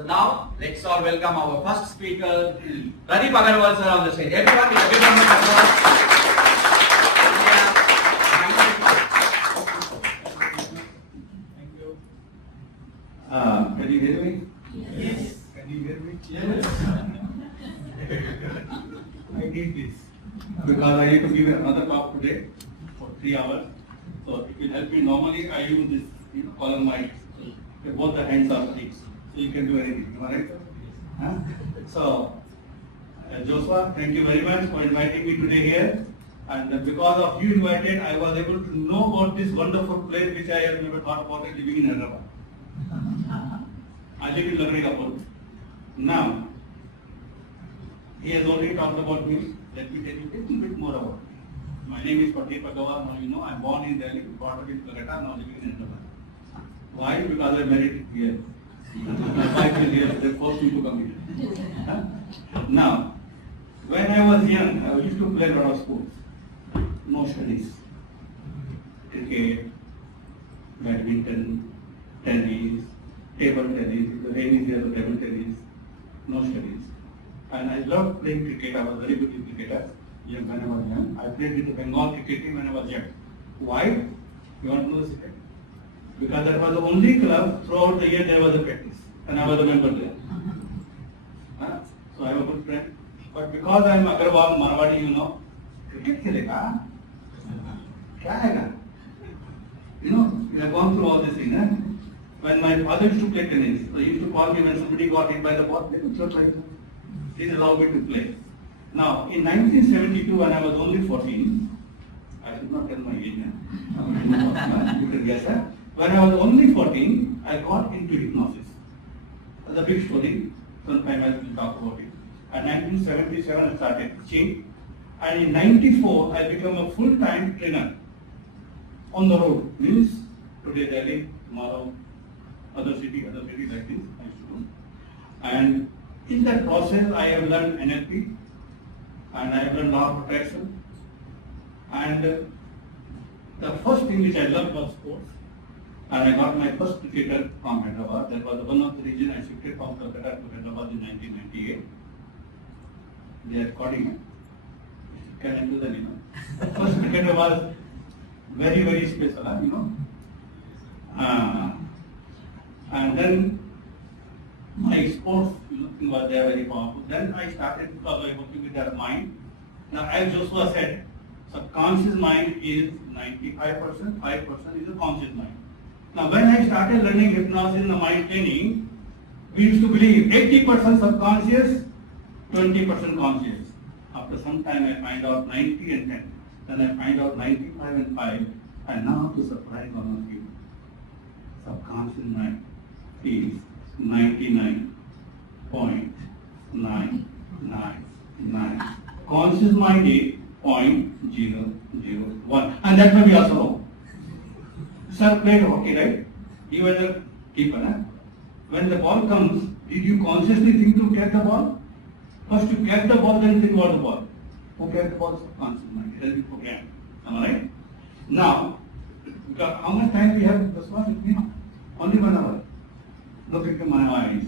So now let's all welcome our first speaker, Pradeep Aggarwal sir on the stage. Everyone, give a big round of applause. Thank you. Can you hear me? Yes. Can you hear me? Yes. I did this. Because I need to give another talk today for 3 hours. So it will help me. Normally I use this, column mic. So both the hands are fixed. So you can do anything. Am I right, sir? Huh? So, Joshua, thank you very much for inviting me today here. And because of you invited, I was able to know about this wonderful place which I have never thought about living in Hyderabad. I live in Lagrigapur. Now, he has already talked about me. Let me tell you a little bit more about me. My name is Pradeep Aggarwal. Now you know I'm born in Delhi, brought up in Kolkata, now living in Hyderabad. Why? Because I married here. My wife is here, they forced me to come here. Huh? Now, when I was young, I used to play a lot of sports. No studies. Cricket, badminton, tennis, table tennis. If the rain is here, the table tennis. No studies. And I loved playing cricket. I was very good in cricket when I was young. I played with the Bengal cricket team when I was young. Why? You want to know the secret? Because that was the only club throughout the year there was a practice. And I was a member there. So I have a good friend. But because I am Aggarwal, Marwadi, cricket khelega? Kya hai? We have gone through all this thing. When my father used to play tennis, he used to call me when somebody got hit by the ball, they would shot like that. He allowed me to play. Now, in 1972, when I was only 14, I should not tell my age now. You can guess that. When I was only 14, I got into hypnosis. That's a big story. Sometime I will talk about it. In 1977, I started teaching. And in 94, I became a full-time trainer. On the road. Means, today Delhi, tomorrow, other city like this, I used to do. And in that process, I have learned NLP. And I have learned law of protection. And the first thing which I loved was sports. And I got my first cricketer from Hyderabad. That was one of the reasons I shifted from Kolkata to Hyderabad in 1998. They are recording it. Can I do that, The first cricketer was very, very special, And then my sports, thing was there very powerful. Then I started because I was working with their mind. Now, as Joshua said, subconscious mind is 95%, 5% is a conscious mind. Now, when I started learning hypnosis in the mind training, we used to believe 80% subconscious, 20% conscious. After some time, I find out 90 and 10. Then I find out 95 and 5. And now, to surprise all of you, subconscious mind is 99.999. Conscious mind is 0.001. And that may be also wrong. Sir played hockey, right? He was a keeper. When the ball comes, did you consciously think to catch the ball? First you catch the ball, then think about the ball. Who catch the ball? Subconscious mind. It has been programmed. Am I right? Now, how much time we have? This one? Only 1 hour. Look into my eyes.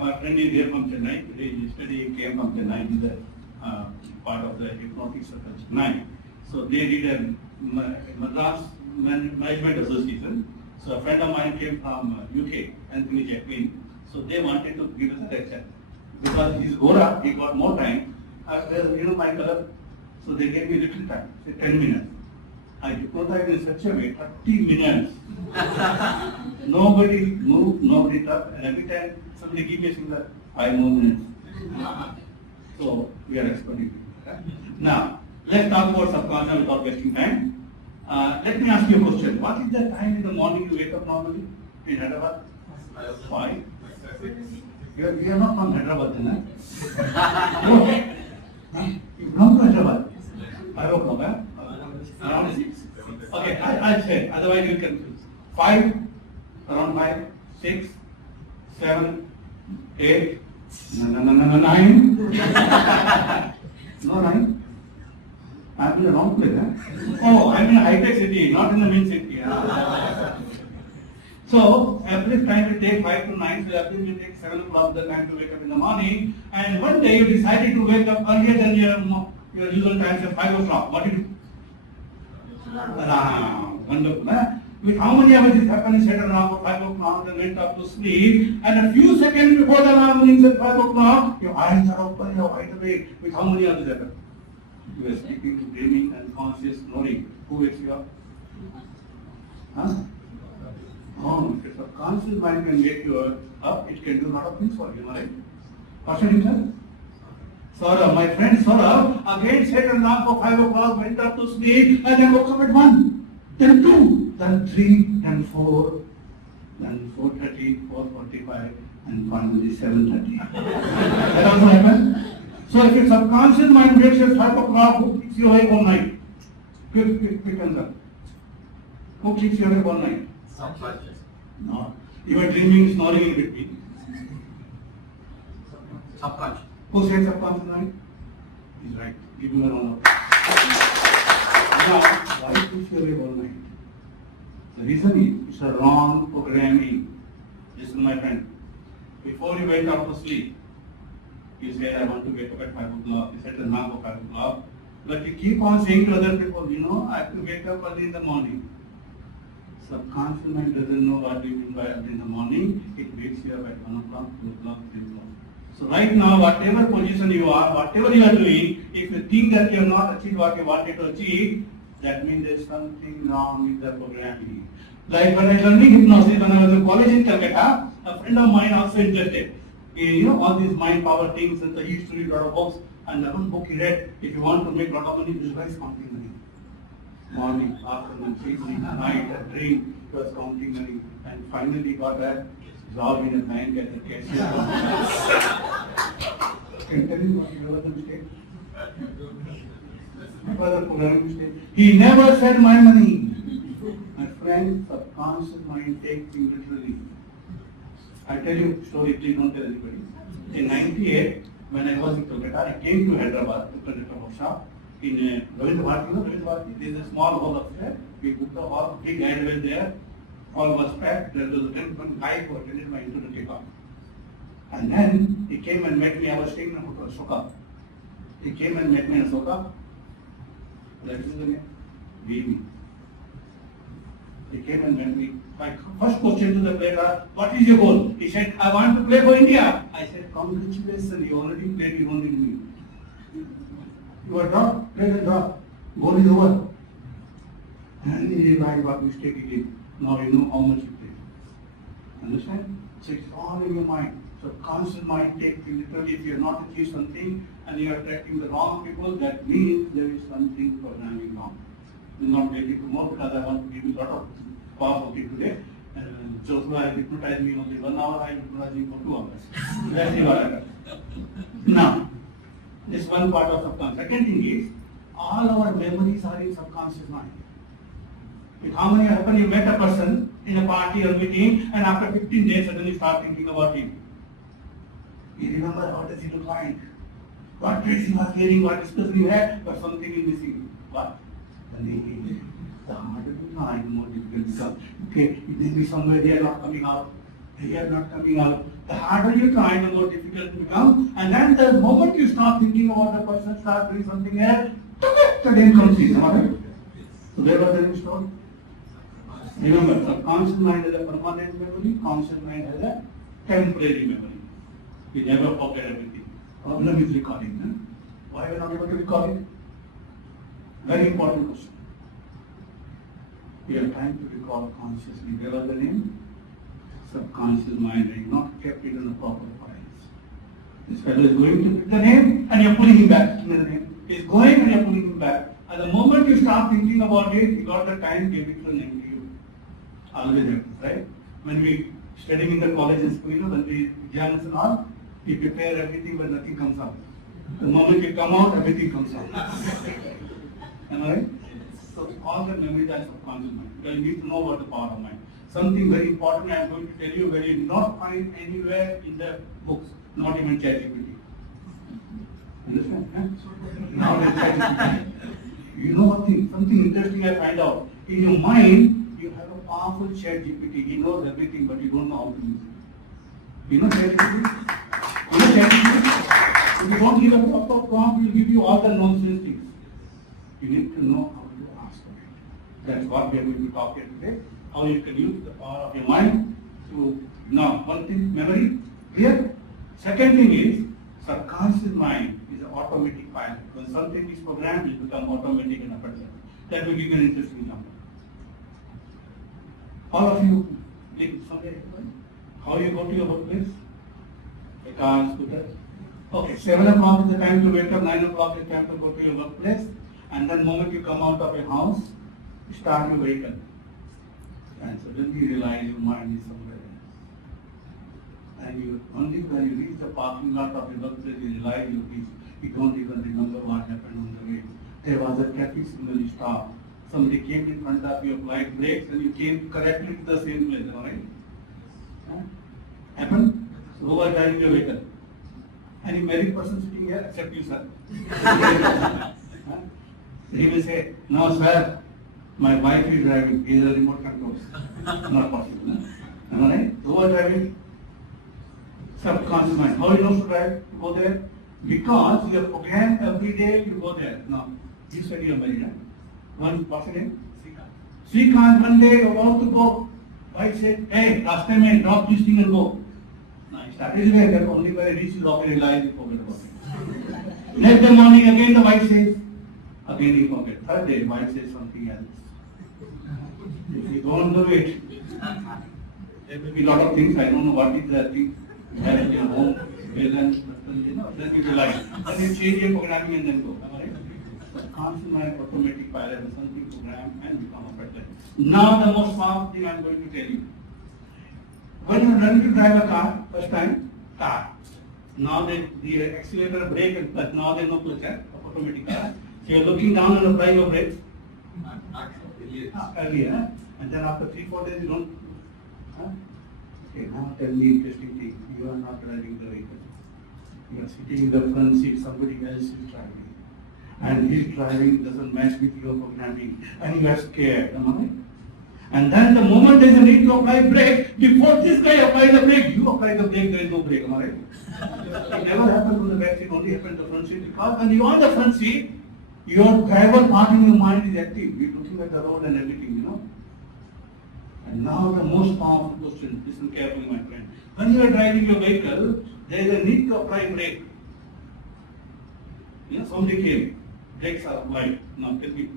My friend is here from Chennai. Yesterday he came from Chennai. He's a part of the hypnotic circle Chennai. So they did a Madras Management Association. So a friend of mine came from UK, Anthony Jacqueline. So they wanted to give us a lecture. Because he's Gora, he got more time. My color. So they gave me little time, say 10 minutes. I hypnotized in such a way, 30 minutes. Nobody moved, nobody talked, and every time somebody give me a similar 5 more minutes. So we are exploring. Now, let's talk about subconscious without wasting time. Let me ask you a question. What is the time in the morning you wake up normally in Hyderabad? 5. You are not from Hyderabad, no? You come to Hyderabad? 5 o'clock, around 6. Okay, I'll say, otherwise you'll confuse. 5, around 5, 6, 7, 8, 9. No 9. I'm in the wrong place, huh? Oh, I'm in a high-tech city, not in the main city. So, every time we take 5 to 9, so every we take 7 o'clock the time to wake up in the morning. And one day you decided to wake up earlier than your usual time, say 5 o'clock. What did you do? Wonderful, huh? With how many hours this happened? You set an alarm for 5 o'clock and went up to sleep. And a few seconds before the alarm rings at 5 o'clock, your eyes are open, you're wide awake. With how many hours this happened? You are sleeping, dreaming, unconscious, snoring. Who wakes you up? Huh? Oh, if it's a conscious mind can wake you up, it can do a lot of things for you, right? Question himself? Saurabh, my friend Saurabh, again set an alarm for 5 o'clock, went up to sleep, and then woke up at 1, then 2, then 3, then 4, then 4:30, 4:45, and finally 7:30. That also happens? So if your subconscious mind wakes you at 5 o'clock, who keeps you awake all night? Quick answer. Who keeps you awake all night? Subconscious. No. You are dreaming, snoring in between. Subconscious. Who said subconscious mind? He's right. Give him a round of applause. Now, why keeps you awake all night? The reason is it's a wrong programming. Listen, my friend. Before you went out to sleep, you said, I want to wake up at 5 o'clock. You set an alarm for 5 o'clock. But you keep on saying to other people, I have to wake up early in the morning. Subconscious mind doesn't know what you mean by early in the morning. It wakes you up at 1 o'clock, 2 o'clock, 3 o'clock. So right now, whatever position you are, whatever you are doing, if you think that you have not achieved what you wanted to achieve, that means there is something wrong with the programming. Like when I was learning hypnosis, when I was in college in Calcutta, a friend of mine also interested in all these mind power things, and so he used to read a lot of books. And the one book he read, if you want to make a lot of money, visualize counting money. Morning, afternoon, evening, night, a dream, he was counting money. And finally he got a job in a bank as a cashier. Can I tell you what was the mistake? What was the programming mistake? He never said my money. My friend, subconscious mind takes things literally. I tell you a story, please don't tell anybody. In 98, when I was in Calcutta, I came to Hyderabad to conduct a workshop in Ravindra Bharati. There is a small hall upstairs. We booked the hall, big hand was there, all was packed. There was one guy who attended my interview takeoff. And then he came and met me. I was staying in a hotel, Soka. He came and met me in Soka. That is the name. Baby. He came and met me. My first question to the player, what is your goal? He said, I want to play for India. I said, congratulations, you already played, you don't need me. You are dropped, play the drop. Goal is over. And he realized what mistake he did. Now you know how much you played. Understand? So it's all in your mind. So conscious mind takes you literally, if you have not achieved something and you are attracting the wrong people, that means there is something programming wrong. I'm not getting to more because I want to give you a lot of powerful people today. And so I hypnotize me only 1 hour, I hypnotize you for 2 hours. That's the what I got. Now, this one part of subconscious. Second thing is, all our memories are in subconscious mind. If how many happen, you met a person in a party or meeting, and after 15 days suddenly start thinking about him. You remember how does he look like? What dress he was wearing, what discussion he had, but something is missing. What? The harder you try, the more difficult it becomes. Okay, it may be somewhere they are not coming out. They are not coming out. The harder you try, the more difficult it becomes. And then the moment you start thinking about the person, start doing something else, the name comes in. So where was the name stored? Remember, subconscious mind has a permanent memory, conscious mind has a temporary memory. We never forget everything. Problem is recalling. Why we are not able to recall it? Very important question. We are trying to recall consciously. Where was the name? Subconscious mind. You not kept it in the proper files. This fellow is going to pick the name and you are pulling him back. The name. He is going and you are pulling him back. At the moment you start thinking about it, you got the time, give it to the name to you. Always happens, right? When we studying in the college and school, when we exams and all, we prepare everything but nothing comes out. The moment you come out, everything comes out. Am I right? So all the memories are subconscious mind. You need to know about the power of mind. Something very important I am going to tell you where you not find anywhere in the books, not even ChatGPT. Understand? Huh? Now let's ChatGPT. You know what thing? Something interesting I find out. In your mind, you have a powerful chat GPT. He knows everything, but you don't know how to use it. You know chat GPT? You know chat GPT? If you don't give a proper prompt, it will give you all the nonsense things. You need to know how to ask for it. That's what we are going to talk here today. How you can use the power of your mind to, now, one thing, memory, clear? Second thing is, subconscious mind is an automatic pilot. When something is programmed, it becomes automatic and effortless. That will give you an interesting number. All of you live somewhere, how you go to your workplace? A car, scooter. Okay, 7 o'clock is the time to wake up, 9 o'clock is time to go to your workplace, and then moment you come out of your house, you start your vehicle. And suddenly you realize your mind is somewhere else. And you only when you reach the parking lot of your workplace, you realize you don't even remember what happened on the way. There was a traffic signal, you stopped. Somebody came in front of you, applied brakes, and you came correctly to the same place, all right? Huh? Happened? So who was driving your vehicle? Any married person sitting here except you, sir? Huh? He will say, no, sir, my wife is driving, he is a remote control. Not possible. Huh? Am I right? Who was driving? Subconscious mind. How you know to drive? You go there? Because you are programmed every day, you go there. Now, you said you are married, huh? What's your name? Srikanth, one day about to go. Wife said, hey, last time I drop this thing and go. Now, he started there, that only when I reach his office, I realized he forgot about it. Next day morning, again the wife says, again he forget. Third day, wife says something else. If you don't do it, there will be a lot of things, I don't know what is that thing. Have it in home, then you realize. Then you change your programming and then go. Am I right? Subconscious mind, automatic pilot, something program and become a better. Now the most powerful thing I am going to tell you. When you are learning to drive a car, first time, car. Now the accelerator, brake and clutch, now there is no clutch, automatic car. So you are looking down and applying your brakes. Earlier. And then after 3-4 days you don't. Okay, now tell me interesting thing. You are not driving the vehicle. You are sitting in the front seat, somebody else is driving. And his driving doesn't match with your programming. And you are scared, am I right? And then the moment there is a need to apply brake, before this guy applies the brake, you apply the brake, there is no brake, am I right? It never happens on the back seat, only happens on the front seat. Because when you are on the front seat, your driver part in your mind is active. You're looking at the road and everything, you know. And now the most powerful question, listen carefully my friend. When you are driving your vehicle, there is a need to apply brake. You know, somebody came, brakes are applied. Now let me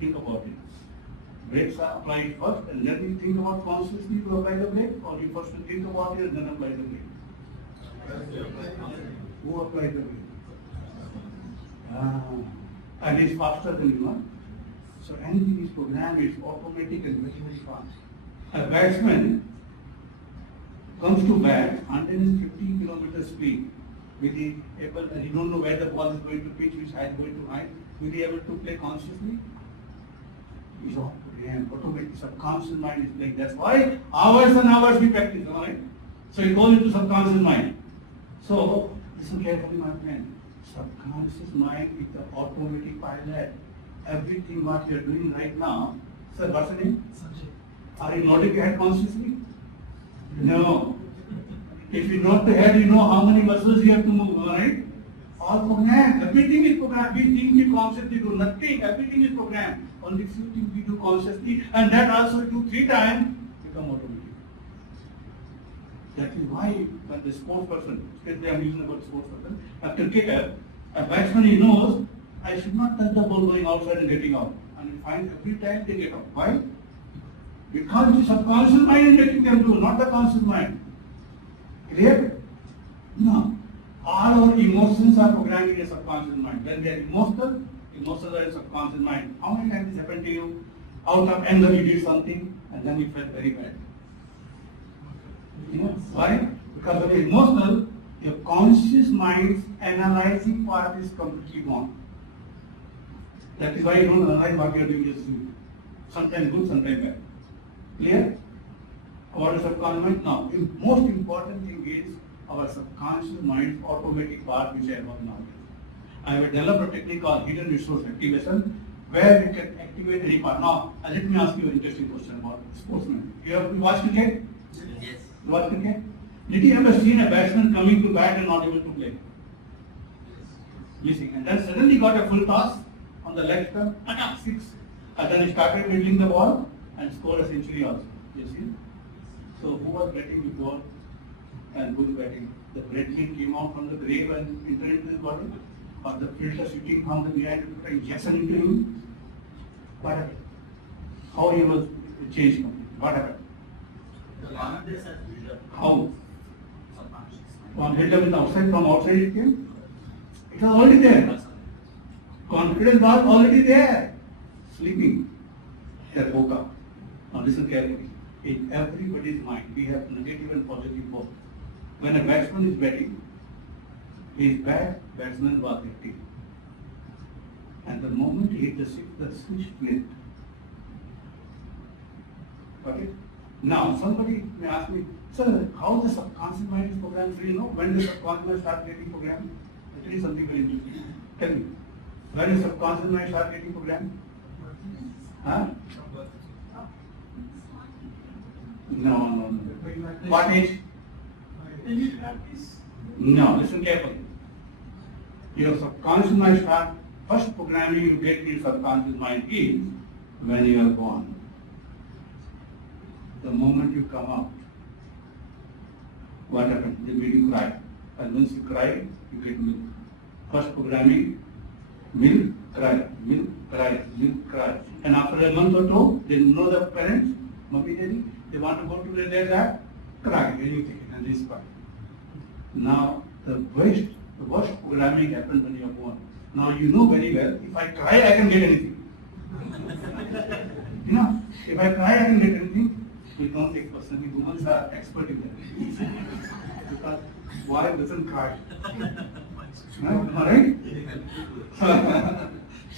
think about it. Brakes are applied first and then you think about consciously to apply the brake, or you first think about it and then apply the brake? Who applied the brake? And it's faster than you are. So anything is programmed, it's automatic and very, very fast. A batsman comes to bat 150 kilometers speed. Will he able, and he don't know where the ball is going to pitch, which height going to height, will he able to play consciously? He's all programmed, automatic, subconscious mind is playing. That's why hours and hours we practice, alright? So it goes into subconscious mind. So listen carefully, my friend. Subconscious mind is the automatic pilot. Everything what you are doing right now, sir, what's the name? Are you nodding your head consciously? No. If you nod the head, you know how many muscles you have to move, alright? All programmed. Everything is programmed. We think we consciously do nothing. Everything is programmed. Only few things we do consciously, and that also we do 3 times, become automatic. That is why when the sports person, especially I am using the word sports person, a cricketer, a batsman, he knows, I should not touch the ball going outside and getting out. And you find every time they get out. Why? Because the subconscious mind is making them do, not the conscious mind. Clear? No. All our emotions are programmed in a subconscious mind. When they are emotional, emotions are in subconscious mind. How many times this happened to you? Out of anger you did something and then you felt very bad. You know why? Because when you're emotional, your conscious mind's analyzing part is completely gone. That is why you don't analyze what you are doing, just do. Sometimes good, sometimes bad. Clear? What is subconscious mind? Now, the most important thing is our subconscious mind's automatic part, which I have now. I have developed a technique called hidden resource activation. where you can activate any part. Now, let me ask you an interesting question about sportsmen. You watch cricket? Yes. You watch cricket? Did you ever seen a batsman coming to bat and not able to play? Missing. And then suddenly got a full toss on the leg stump, six. And then he started middling the ball and scored a century also. You see? So who was batting before and who is batting? The bread came out from the grave and entered into his body? Or the filter sitting from the behind to put injection into him? What happened? How he was changed completely? What happened? The confidence has built up. How? Subconscious. From built up with outside, from outside it came? It was already there. Confidence was already there. Sleeping. There woke up. Now listen carefully. In everybody's mind, we have negative and positive both. When a batsman is batting, his batsman was active. And the moment he hit the six, the switch flipped. Got it? Now, somebody may ask me, sir, how the subconscious mind is programmed? So you know, when the subconscious mind start getting programmed? I'll tell you something very interesting. Tell me, when the subconscious mind start getting programmed? Huh? No. What age? No, listen carefully. Your subconscious mind start, first programming you get in subconscious mind is when you are born. The moment you come out, what happens? They make you cry. And once you cry, you get milk. First programming, milk, cry, milk, cry, milk, cry. And after a month or two, they know the parents, mommy, daddy, they want to go to their dad, cry, anything, and this cry. Now, the worst programming happens when you are born. Now you know very well, if I cry, I can get anything. You know, if I cry, I can get anything. We don't take personally, women are expert in that. Because wife doesn't cry. Alright?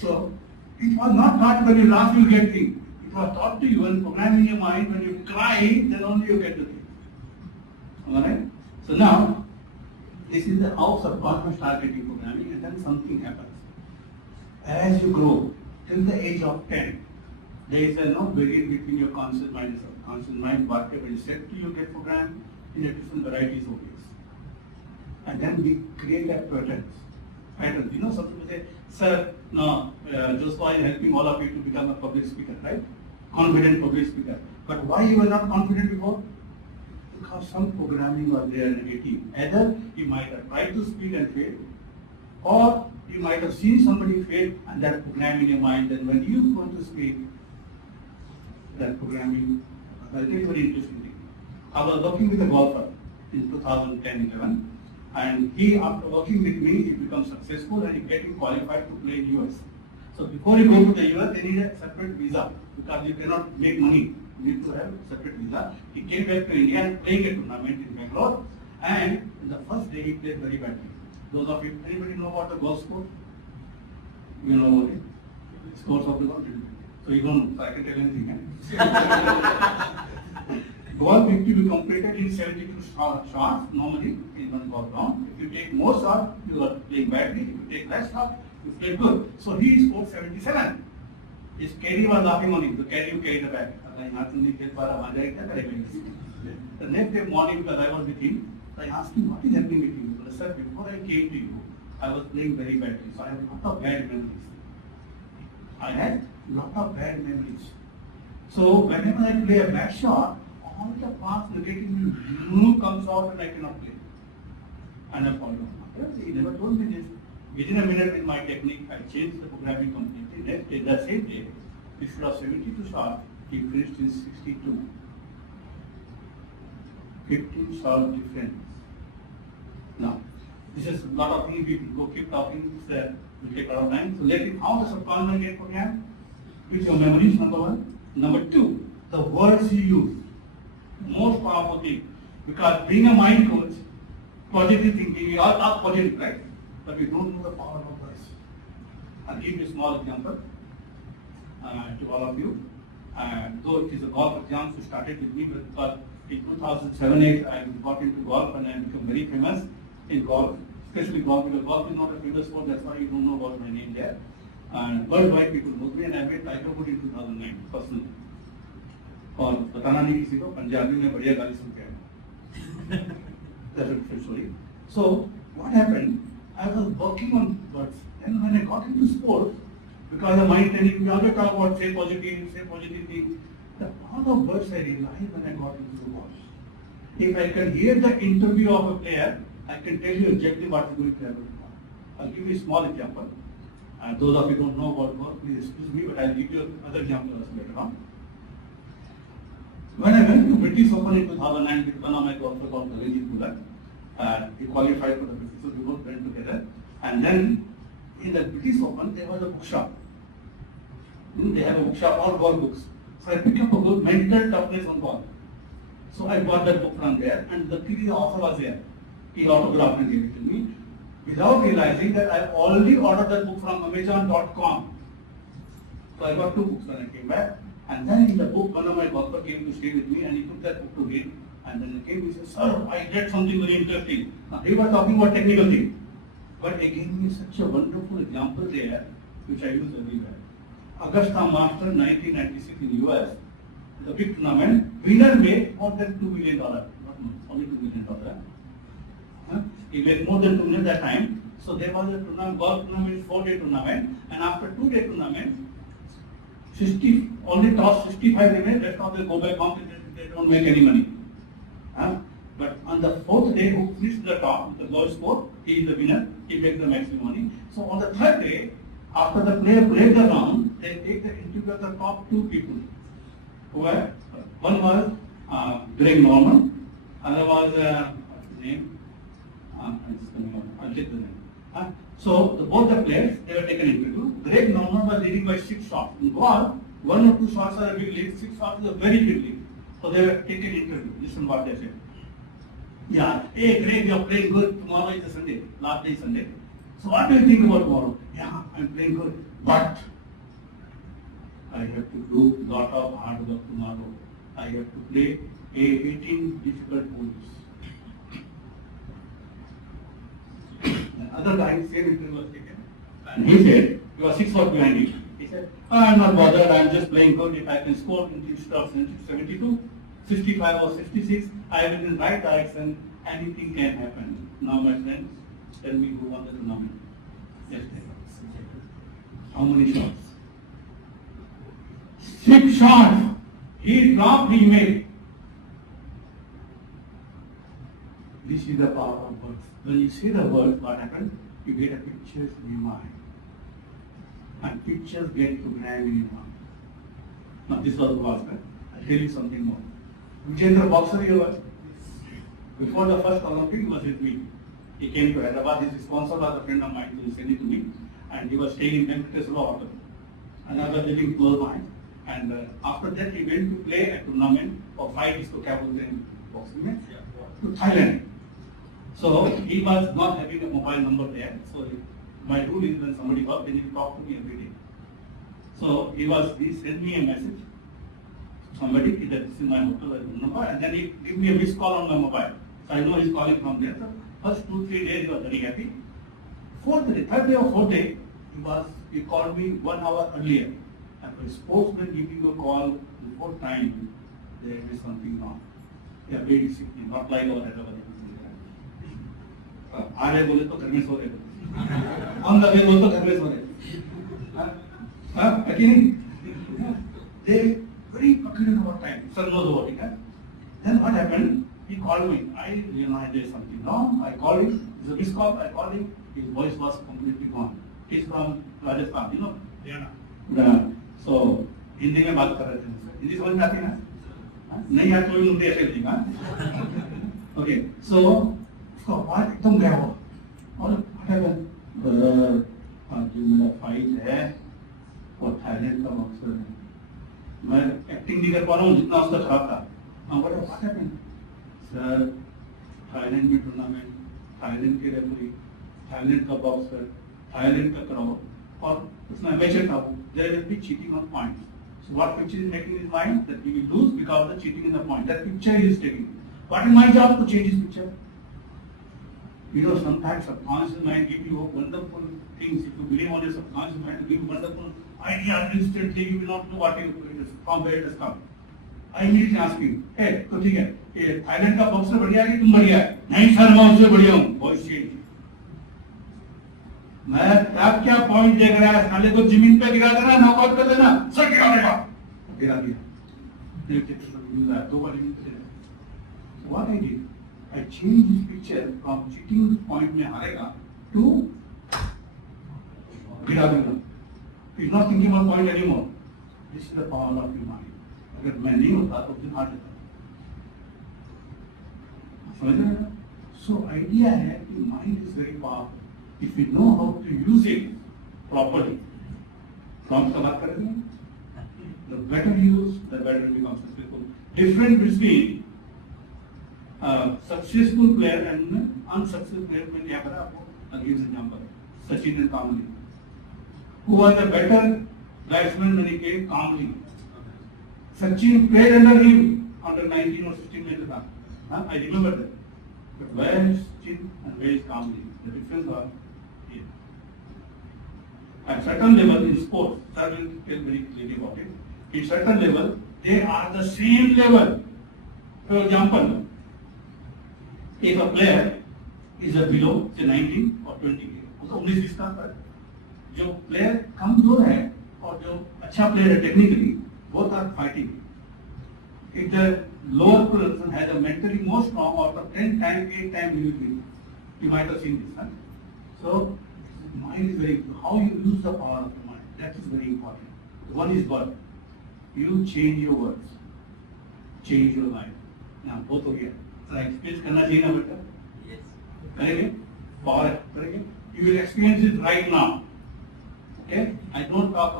So, it was not taught when you laugh, you get things. It was taught to you and programmed in your mind when you cry, then only you get the thing. Alright? So now, this is the how subconscious start getting programming, and then something happens. As you grow, till the age of 10, there is a no barrier between your conscious mind and subconscious mind. Whatever is said to you get programmed in a different varieties of ways. And then we create that patterns. You know, some people say, sir, no, Joshua is helping all of you to become a public speaker, right? Confident public speaker. But why you were not confident before? Because some programming was there negative. Either you might have tried to speak and fail, or you might have seen somebody fail and that program in your mind, then when you go to speak, that programming, I'll tell you a very interesting thing. I was working with a golfer in 2010-11, and he, after working with me, he becomes successful and he getting qualified to play in US. So before you go to the US, they need a separate visa because you cannot make money. You need to have a separate visa. He came back to India and playing a tournament in Bangalore, and in the first day he played very badly. Those of you, anybody know about the golf sport? You know about it? Scores of the golf. So you don't know, so I can tell anything. Golf need to be completed in 72 shots normally in one golf round. If you take more shots, you are playing badly. If you take less shots, you play good. So he scored 77. His caddy was laughing on him. The caddy who carried the bag. The next day morning, because I was with him, I asked him, what is happening with you? Because sir, before I came to you, I was playing very badly. So I have a lot of bad memories. I had a lot of bad memories. So whenever I play a bad shot, all the past negative comes out and I cannot play. And I fall down. He never told me this. Within a minute with my technique, I changed the programming completely. Next day, the same day, instead of 72 shots, he finished in 62. 15 shots difference. Now, this is a lot of things we go keep talking, so we take a lot of time. So let it, how the subconscious get programmed? With your memories, number one. Number two, the words you use. Most powerful thing. Because being a mind coach, positive thinking, we all talk positive, right? But we don't know the power of words. I'll give you a small example to all of you. Though it is a golf exam, so started with me, but in 2007-8, I got into golf and I became very famous in golf, especially golf, because golf is not a famous sport, that's why you don't know about my name there. and worldwide people know me, and I made title book in 2009 personally. और बताना नहीं किसी को, पंजाबी में बढ़िया गाली सुन के आया। That's a true story. So what happened? I was working on birds, and when I got into sports, because of my training, we always talk about say positive thing. The amount of birds I realized when I got into the watch. If I can hear the interview of a player, I can tell you exactly what is going to happen. I'll give you a small example. And those of you who don't know about work, please excuse me, but I'll give you another example also later on. When I went to British Open in 2009 with one of my golfer called Pradeep, he qualified for the British, so we both went together. And then in the British Open, there was a bookshop. They have a bookshop, all golf books. So I picked up a book, Mental Toughness on Golf. So I bought that book from there, and luckily the author was there. He autographed and gave it to me, without realizing that I already ordered that book from Amazon.com. So I got two books when I came back. And then in the book, one of my golfer came to stay with me, and he took that book to read. And then he came, he said, "Sir, I read something very interesting." Now, they were talking about technical things. But he gave me such a wonderful example there, which I use everywhere. Augusta Masters 1996 in US, the big tournament, winner made more than $2 million. Not much, only $2 million. He made more than $2 million that time. So there was a tournament, golf tournament, 4-day tournament, and after 2-day tournament, only top 65 remain, rest of them go back home, they don't make any money. But on the 4th day, who finished the top, the lowest score, he is the winner, he makes the maximum money. So on the 3rd day, after the player breaks the round, they take the interview of the top 2 people. Who were, one was Greg Norman, other was, what's his name? I'll take the name. So both the players, they were taken interview. Greg Norman was leading by 6 shots. In golf, 1 or 2 shots are a big lead, 6 shots is a very big lead. So they were taken interview. Listen what they said. Yeah, hey Greg, you're playing good. Tomorrow is a Sunday. Last day is Sunday. So what do you think about tomorrow? Yeah, I'm playing good. But I have to do a lot of hard work tomorrow. I have to play 18 difficult holes. The other guy, same interview was taken. And he said, you are 6 shots behind you. He said, I'm not bothered, I'm just playing good. If I can score instead of 72, 65 or 66, I am in the right direction, anything can happen. Now my friends, tell me who won the tournament. Yes, how many shots? 6 shots. He dropped, he made. This is the power of words. When you see the words, what happens? You get a pictures in your mind. And pictures get to grand in your mind. Now this was Bhaskar. I'll tell you something more. Vijayendra boxer he was. Before the first Olympic, he was with me. He came to Hyderabad. His sponsor was a friend of mine, so he sent it to me. And he was staying in Venkateswara Hotel. And I was living close by. And after that, he went to play a tournament for 5 days to boxing to Thailand. So he was not having a mobile number there. So my rule is when somebody calls, they need to talk to me every day. So he sent me a message. Somebody, that this is my hotel number, and then he gave me a missed call on my mobile. So I know he's calling from there. So first 2-3 days he was very happy. 4th day, 3rd day or 4th day, he called me 1 hour earlier. And for a sportsman giving you a call before time, there is something wrong. They are very disciplined, not like our Hyderabad. आ रहे बोले तो घर में सो रहे, हम लगे बोले तो घर में सो रहे. They very particular about time. Sir knows about it. Then what happened? He called me. I realized there's something wrong. I called him. It's a missed call. I called him. His voice was completely gone. He's from Rajasthan, you know. Yeah. So Hindi में बात कर रहे थे मुझसे. हिंदी समझ में आती है ना? नहीं आती तो हिंदी ऐसे लिखी ना. Okay. So उसका आवाज एकदम गया हो. और आज जो मेरा फाइल है वो थाईलैंड का बॉक्सर है. मैं एक्टिंग नहीं कर पा रहा हूँ जितना उसका खराब था. हम बोले what happened? सर थाईलैंड में टूर्नामेंट, थाईलैंड के रेफरी, थाईलैंड का बॉक्सर, थाईलैंड का क्राउड और उसमें मैच था. There will be cheating on points. So what picture is making in his mind that he will lose because of the cheating in the point. That picture he is taking. What is my job to change his picture? You know, sometimes subconscious mind give you wonderful things. If you believe on your subconscious mind, it give you wonderful ideas instantly. You will not know what it is, from where it has come. I immediately ask you, hey, तो ठीक है, ये Thailand का boxer बढ़िया है कि तुम बढ़िया है? नहीं सर, मैं उससे बढ़िया हूँ. Voice change. मैं आप क्या पॉइंट देख रहा है? साले को जमीन पे गिरा देना, नॉकआउट कर देना, सर गिरा देगा. गिरा दिया. दो बार जमीन पे गिरा. So what I did, I changed this picture from cheating point में हारेगा to गिरा देना. He's not thinking about point anymore. This is the power of your mind. अगर मैं नहीं होता तो फिर हार जाता. समझ रहे हैं? So idea है कि mind is very powerful. If we know how to use it properly, prompt का बात करेंगे. The better use, the better we become successful. Difference between successful player and unsuccessful player में क्या करा आपको? I'll give example. Sachin and Kamli. Who was the better batsman when he came? Kamli. Sachin played under him under 19 or 16 years old. I remember that. But where is Sachin and where is Kamli? The difference was here. At certain level in sports, sir will tell very clearly about it. In certain level, they are the same level. For example, if a player is a below say 19 or 20 तो 19-20 का पर जो player कमजोर है और जो अच्छा player है technically both are fighting. If the lower person has a mentally more strong out of 10 times, 8 times he will win. You might have seen this, huh? So mind is very, how you use the power of the mind, that is very important. One is word. You change your words, change your mind. Now both हो गया. Experience करना चाहिए ना बेटा? Yes. करेंगे? Power करेंगे? You will experience it right now. Okay? I don't talk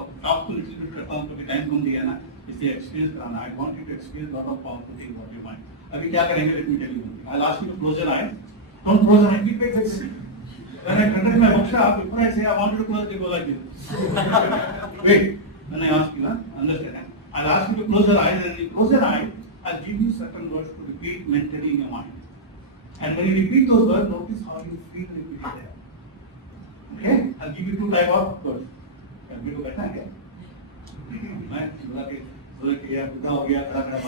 to little bit करता हूँ क्योंकि टाइम कम दिया ना, इसलिए experience कराना. I want you to experience lot of powerful things about your mind. अभी क्या करेंगे? Let me tell you one thing. I'll ask you to close your eyes. Don't close your eyes. Keep it fixed. When I conduct my workshop, before I say I want you to close, they go like this. Wait. When I ask you, understand? I'll ask you to close your eyes, and when you close your eyes, I'll give you certain words to repeat mentally in your mind. And when you repeat those words, notice how you feel repeating them. Okay? I'll give you two type of words. अभी तो बैठा है क्या? मैं बोला कि यार बुरा हो गया खड़ा खड़ा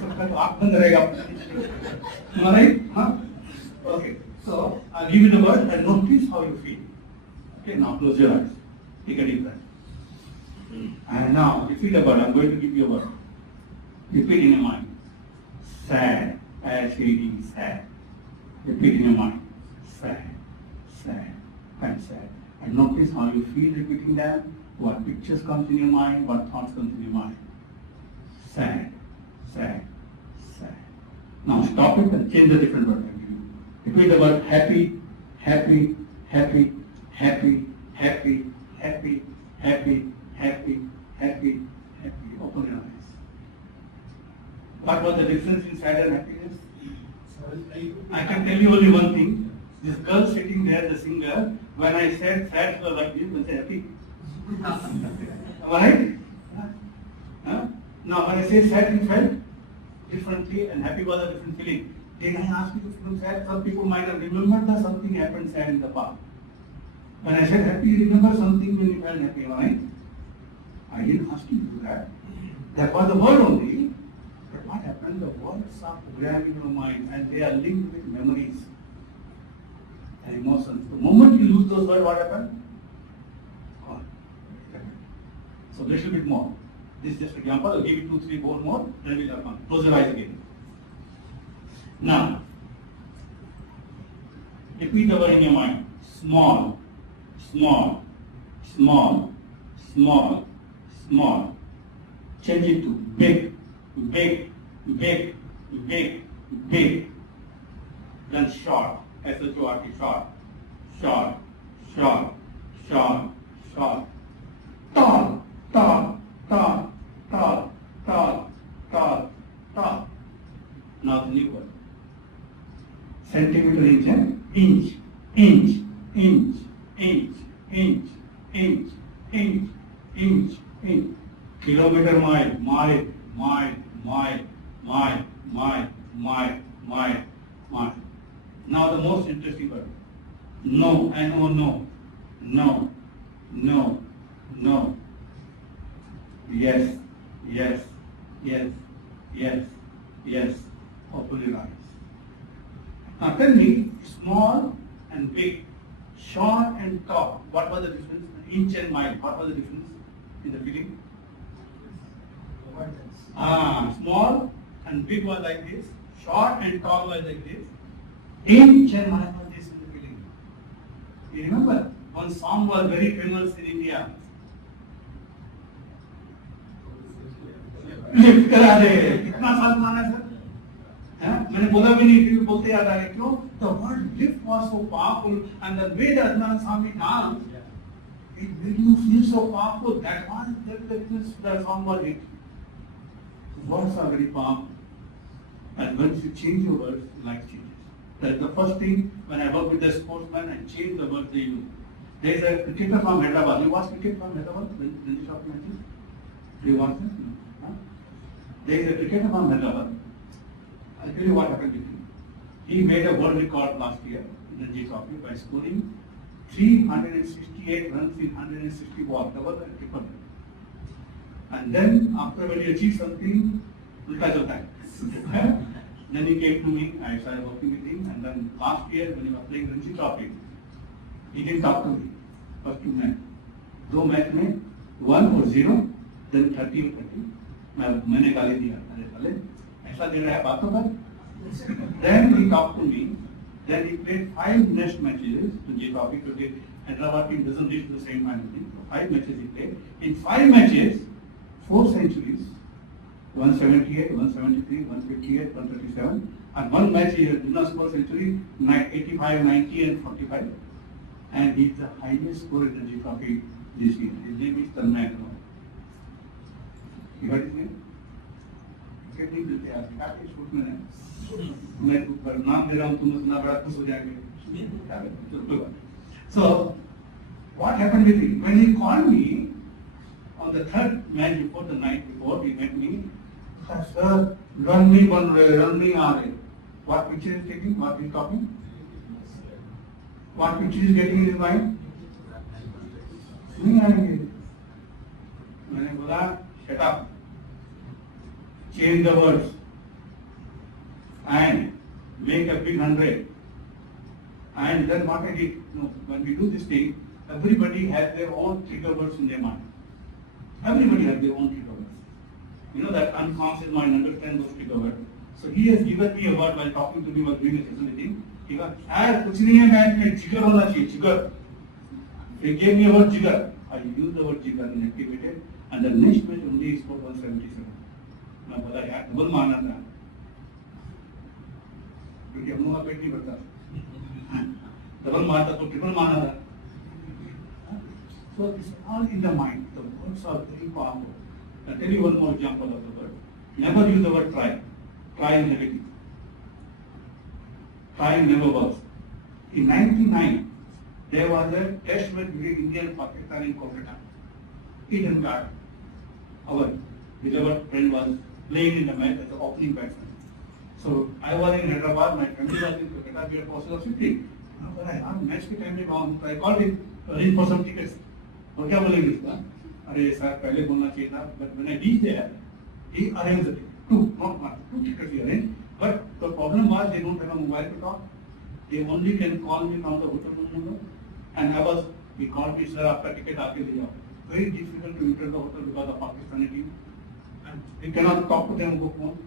सबका तो आँख बंद रहेगा. Alright? हाँ? Okay. So I'll give you the word and notice how you feel. Okay. Now close your eyes. Take a deep breath. And now repeat the word. I'm going to give you a word. Repeat in your mind. Sad. S-A-D. Sad. Repeat in your mind. Sad. Sad. And sad. And notice how you feel repeating them. What pictures comes in your mind. What thoughts comes in your mind. Sad. Sad. Sad. Now stop it and change the different word. Repeat the word happy. Happy. Happy. Happy. Happy. Happy. Happy. Happy. Happy. Happy. Open your eyes. What was the difference in sad and happiness? I can tell you only one thing. This girl sitting there, the singer, when I said sad, she was like this, I said happy. Am I right? Huh? Now when I say sad, you felt differently and happy was a different feeling. Then I asked you to feel sad, some people might have remembered that something happened sad in the past. When I said happy, you remember something when you felt happy, am I right? I didn't ask you to do that. That was the word only. But what happened? The words are programmed in your mind and they are linked with memories and emotions. The moment you lose those words, what happened? Gone. So a little bit more. This is just an example. I'll give you 2, 3, 4 more. Then we'll have fun. Close your eyes again. Now, repeat the word in your mind. Small, small, small, small, small. Change it to big, big, big, big, big. Then short, S-H-O-R-T, short, short, short, short, short. Tall, tall, tall, tall, tall, tall, tall. Now the new word. Centimeter, inch, inch, inch, inch, inch, inch, inch, inch, inch. Kilometer, mile, mile, mile, mile, mile, mile, mile, mile, mile. Now the most interesting word. No, no. No, no, no. Yes, yes, yes, yes, yes. Open your eyes. Now tell me, small and big, short and tall, what was the difference? Inch and mile, what was the difference in the feeling? Small and big was like this, short and tall was like this, inch and mile was this in the feeling. You remember, one song was very famous in India. Lift करा दे, कितना साल पुराना है sir? मैंने बोला भी नहीं, फिर बोलते याद आ गया क्यों? The word lift was so powerful, and the way that Adnan Swami danced, it made you feel so powerful. That one, the song was it. Words are very powerful, and once you change your words, life changes. That's the first thing. When I work with the sportsman, I change the words they use. There is a cricketer from Hyderabad. You watch cricket from Hyderabad? Ranji Trophy matches? Do you watch them? Huh? There is a cricketer from Hyderabad. I'll tell you what happened with him. He made a world record last year in Ranji Trophy by scoring 368 runs in 160 balls. That was a triple. And then after when he achieved something, ulta jalta hai. Then he came to me, I started working with him, and then last year when he was playing Ranji Trophy, he didn't talk to me. First two matches. दो match में 1 और 0, then 30 और 30. मैंने गाली दिया, अरे साले ऐसा दे रहा है बातों का. Then he talked to me. Then he played 5 next matches to J Trophy because Hyderabad team doesn't reach the same kind of thing. So 5 matches he played. In 5 matches, 4 centuries, 178, 173, 158, 137, and 1 match he did not score century, 85, 90, and 45. And he is the highest scorer in the J Trophy this year. His name is Tanmay Aggarwal. You heard his name? क्या नहीं देते यार, क्या के shoot में है? मैं ऊपर नाम दे रहा हूँ, तुम सुना बड़ा खुश हो जाएंगे. So, what happened with him? When he called me on the 3rd match before the night before, he met me. Sir, run me one way, run me आ रहे. What picture is taking? What is talking? What picture is getting in his mind? नहीं आएंगे. मैंने बोला, shut up. Change the words and make a big 100. And then what I did, when we do this thing, everybody has their own trigger words in their mind. Everybody has their own trigger words. You know that unconscious mind understands those trigger words. So he has given me a word while talking to me while doing a session with him. He goes, "यार कुछ नहीं है match में जिगर होना चाहिए जिगर." He gave me a word jigar. I used the word jigar and activated, and the next match only he scored 177. मैं बोला यार डबल मारना था क्योंकि हम लोगों का पेट नहीं भरता. डबल मारता तो ट्रिपल मारना था. So it's all in the mind. The words are very powerful. I'll tell you one more example of the word. Never use the word try. Try in negative. Try never works. In 1999, there was a test match between India and Pakistan in Kolkata. Eden Garden. Our beloved friend was playing in the match as the opening batsman. So I was in Hyderabad, my family was in Kolkata, we had possible of sitting. But I asked match के time में wrong, so I called him, arrange for some tickets. और क्या बोलेंगे इसका? अरे sir पहले बोलना चाहिए था. But when I reached there, he arranged the ticket. 2, not 1, 2 tickets he arranged. But the problem was they don't have a mobile to talk. They only can call me from the hotel room number. And he called me, sir, आपका ticket आके ले जाओ. Very difficult to enter the hotel because of Pakistani team. And we cannot talk to them over phone.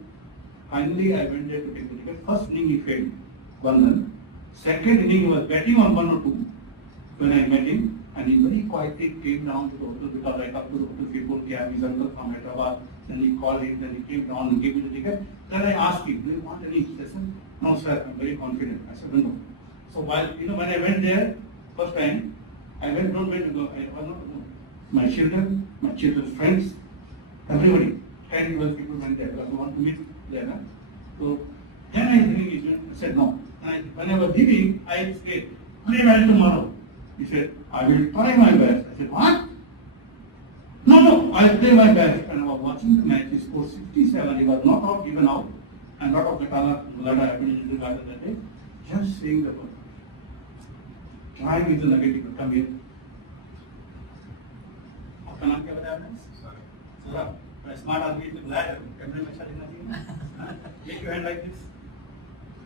Finally, I went there to take the ticket. First inning he failed, 1 run. Second inning he was batting on 1 or 2 when I met him. And he very quietly came down to the hotel because I talked to the hotel people, he had his uncle from Hyderabad. Then he called him, then he came down and gave me the ticket. Then I asked him, do you want any session? No sir, I'm very confident. I said, no. So while, when I went there, first time, I went, don't went to go, I was not, my children's friends, everybody, 10, 12 people went there because I want to meet there. Huh? So then I said no. And when I was leaving, I said, play well tomorrow. He said, I will try my best. I said, what? No, I'll play my best. And I was watching the match, he scored 67, he was not out, given out. And lot of Katana Mulada happened in the garden that day. just saying the word. Try with the negative. Come here. आपका नाम क्या बताया आपने? Saurabh. Smart आदमी तो बुलाया था. कैमरे में अच्छा दिखना चाहिए. Make your hand like this.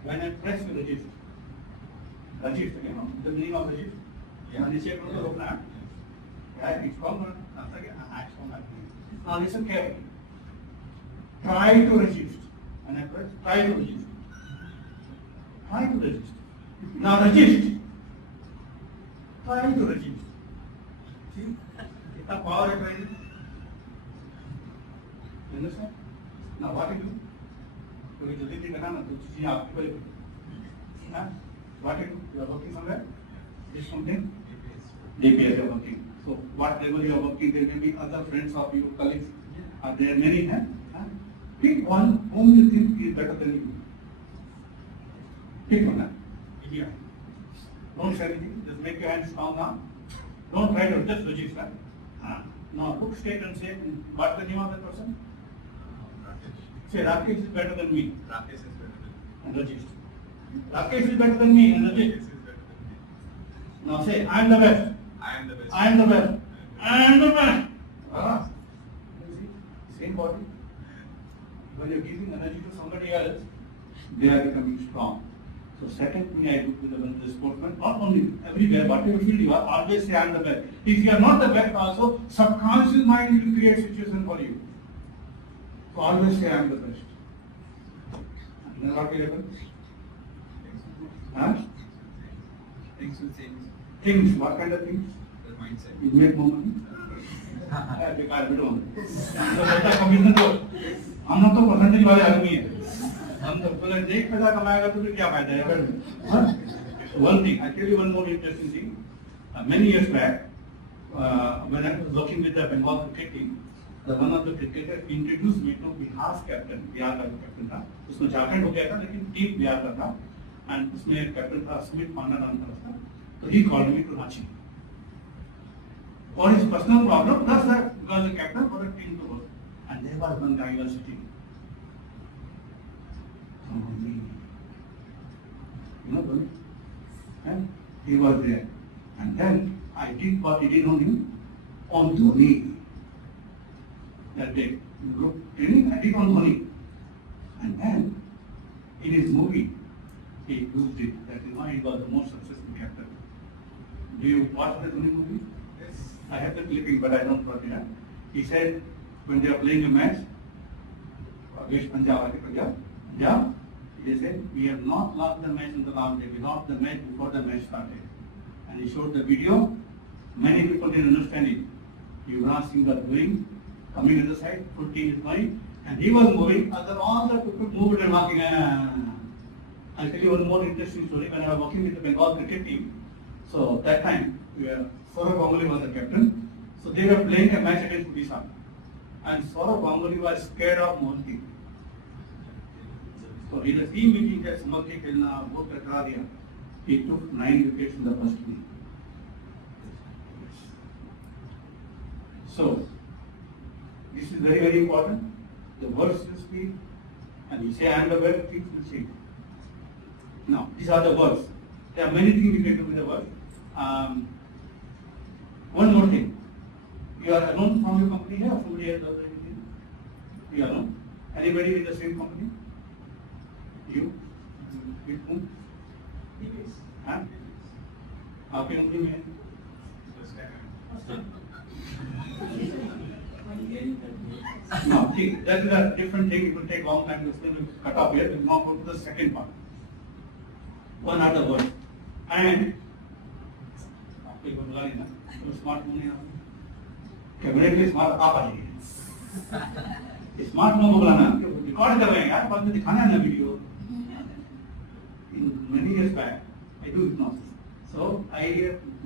When I press you register. Register, you know the meaning of register. Yeah. नीचे करो तो रोकना. Right? It's called after के action like this. Now listen carefully. Try to resist. And I press. Try to resist. Try to resist. Now resist. Try to resist. See? Itna power है try. You understand? Now what you do? क्योंकि जल्दी नहीं करना ना तो चीजें आपके पर ना. What you do? You are working somewhere. Is something? DPS you are working. So whatever you are working, there may be other friends of you, colleagues. Are there many? Pick one whom you think is better than you. Pick one. Yeah. Don't say anything. Just make your hands strong now. Don't try to just register. Now put straight and say, what's the name of the person? Say Rakesh is better than me. Rakesh is better than me. And register. Rakesh is better than me and register. Rakesh is better than me. Now say, I am the best. I am the best. I am the best. I am the best. You see, same body. When you are giving energy to somebody else, they are becoming strong. So second thing I do with the sportsman, not only everywhere, whatever field you are, always say I am the best. If you are not the best also, subconscious mind will create situation for you. So always say I am the best. And then what will happen? Huh? Things will change. Things, what kind of things? The mindset. You make more money? बेकार बिठो तो बेटा commission दो. हम लोग तो percentage वाले आदमी हैं. हम तो बोले एक पैसा कमाएगा तो फिर क्या फायदा है? One thing, I tell you one more interesting thing. Many years back, when I was working with the Bengal cricket team, the one of the cricketers introduced me to Bihar's captain. Bihar का captain था. उसमें झारखंड हो गया था लेकिन team Bihar का था. And उसमें कैप्टन था सुमित पांडा नाम था उसका. So he called me to Ranchi. For his personal problem, plus that because the captain for the team to work. And there was one guy was sitting. You know, and he was there. And then I did what he did on him, on Dhoni. That day, in group training, I did on Dhoni. And then, in his movie, he used it. That is why he was the most successful captain. Do you watch the Dhoni movie? Yes. I have the clipping, but I don't watch it. He said, when they are playing a match, Punjab, they said, we have not lost the match in the last day. We lost the match before the match started. And he showed the video. Many people didn't understand it. Yuvraj Singh was doing, coming to the side, full team is going, and he was moving, other all the people moved and walking. I'll tell you one more interesting story. When I was working with the Bengal cricket team, so that time, Saurav Ganguly was the captain. So they were playing a match against Odisha. And Saurav Ganguly was scared of Mohanty. So in the team meeting that Mohanty he took 9 wickets in the first inning. So this is very, very important. The words you speak, and you say I am the best, things will change. Now, these are the words. There are many things you can do with the words. One more thing. You are alone from your company here or somebody else does anything? You are alone? Anybody with the same company? You? With whom? Yes. Huh? आपकी company में है? No, see, that is a different thing. It will take long time to explain. We'll cut off here. We'll now go to the second part. One other word. And आपको एक बोला नहीं ना, तो smart नहीं ना, कैमरे के स्मार्ट आप आ जाइए। स्मार्ट लोगों को बुलाना, रिकॉर्ड कर रहे हैं यार, बाद में दिखाना है ना video. In many years back, I do hypnosis. So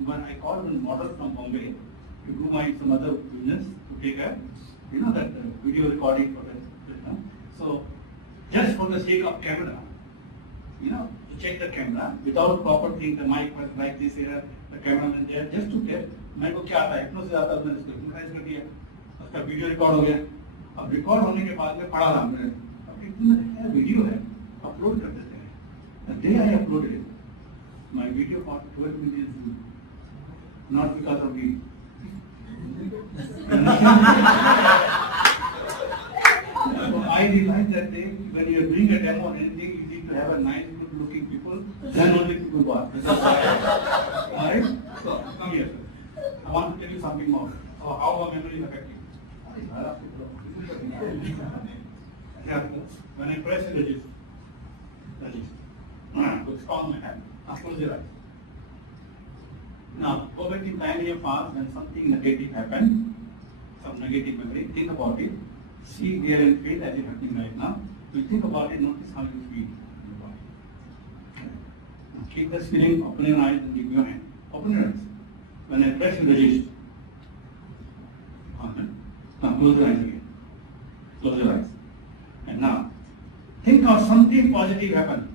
when I called a model from Bombay to do some other business to take a, that video recording for that. So just for the sake of camera, to check the camera without proper thing, the mic was like this here, the cameraman there, just to test. मैं को क्या आता है, hypnosis आता है, मैंने इसको hypnotize कर दिया, उसका वीडियो रिकॉर्ड हो गया। अब रिकॉर्ड होने के बाद में पढ़ा रहा मैंने, अब इतना वीडियो है, अपलोड कर देते हैं, The day I uploaded it, my video got 12 million views. Not because of me. So I realized that day, when you are doing a demo or anything, you need to have a nice, good looking people, then only people watch. Alright? So, come here. I want to tell you something more. How our memory is affected. Yeah, when I press register, with strong my hand, now close your eyes. Now, go back in time in your past when something negative happened, some negative memory, think about it, see here and feel as it happening right now. You think about it, notice how you feel in your body. Now, keep this feeling, open your eyes and give your hand. Open your eyes. When I press register, now close your eyes again. Close your eyes. And now, think of something positive happen.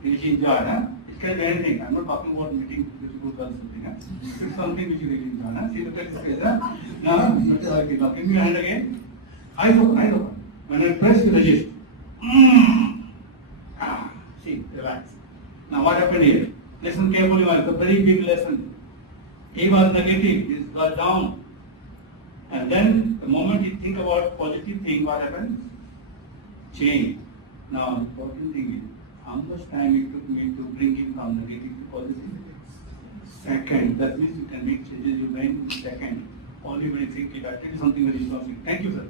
Which you enjoy, huh? It can be anything. I'm not talking about meeting beautiful girls something. Huh? It's something which you really enjoy. Huh? See the face, huh? Now, give me your hand again. Eyes open, eyes open. When I press the register, see, relax. Now what happened here? Listen carefully, it's a very big lesson. He was negative, he got down. And then the moment you think about positive thing, what happens? Change. Now, important thing is, how much time it took me to bring him from negative to positive? Second. That means you can make changes your brain in second. Only when you think it actually something very strong. Thank you, sir.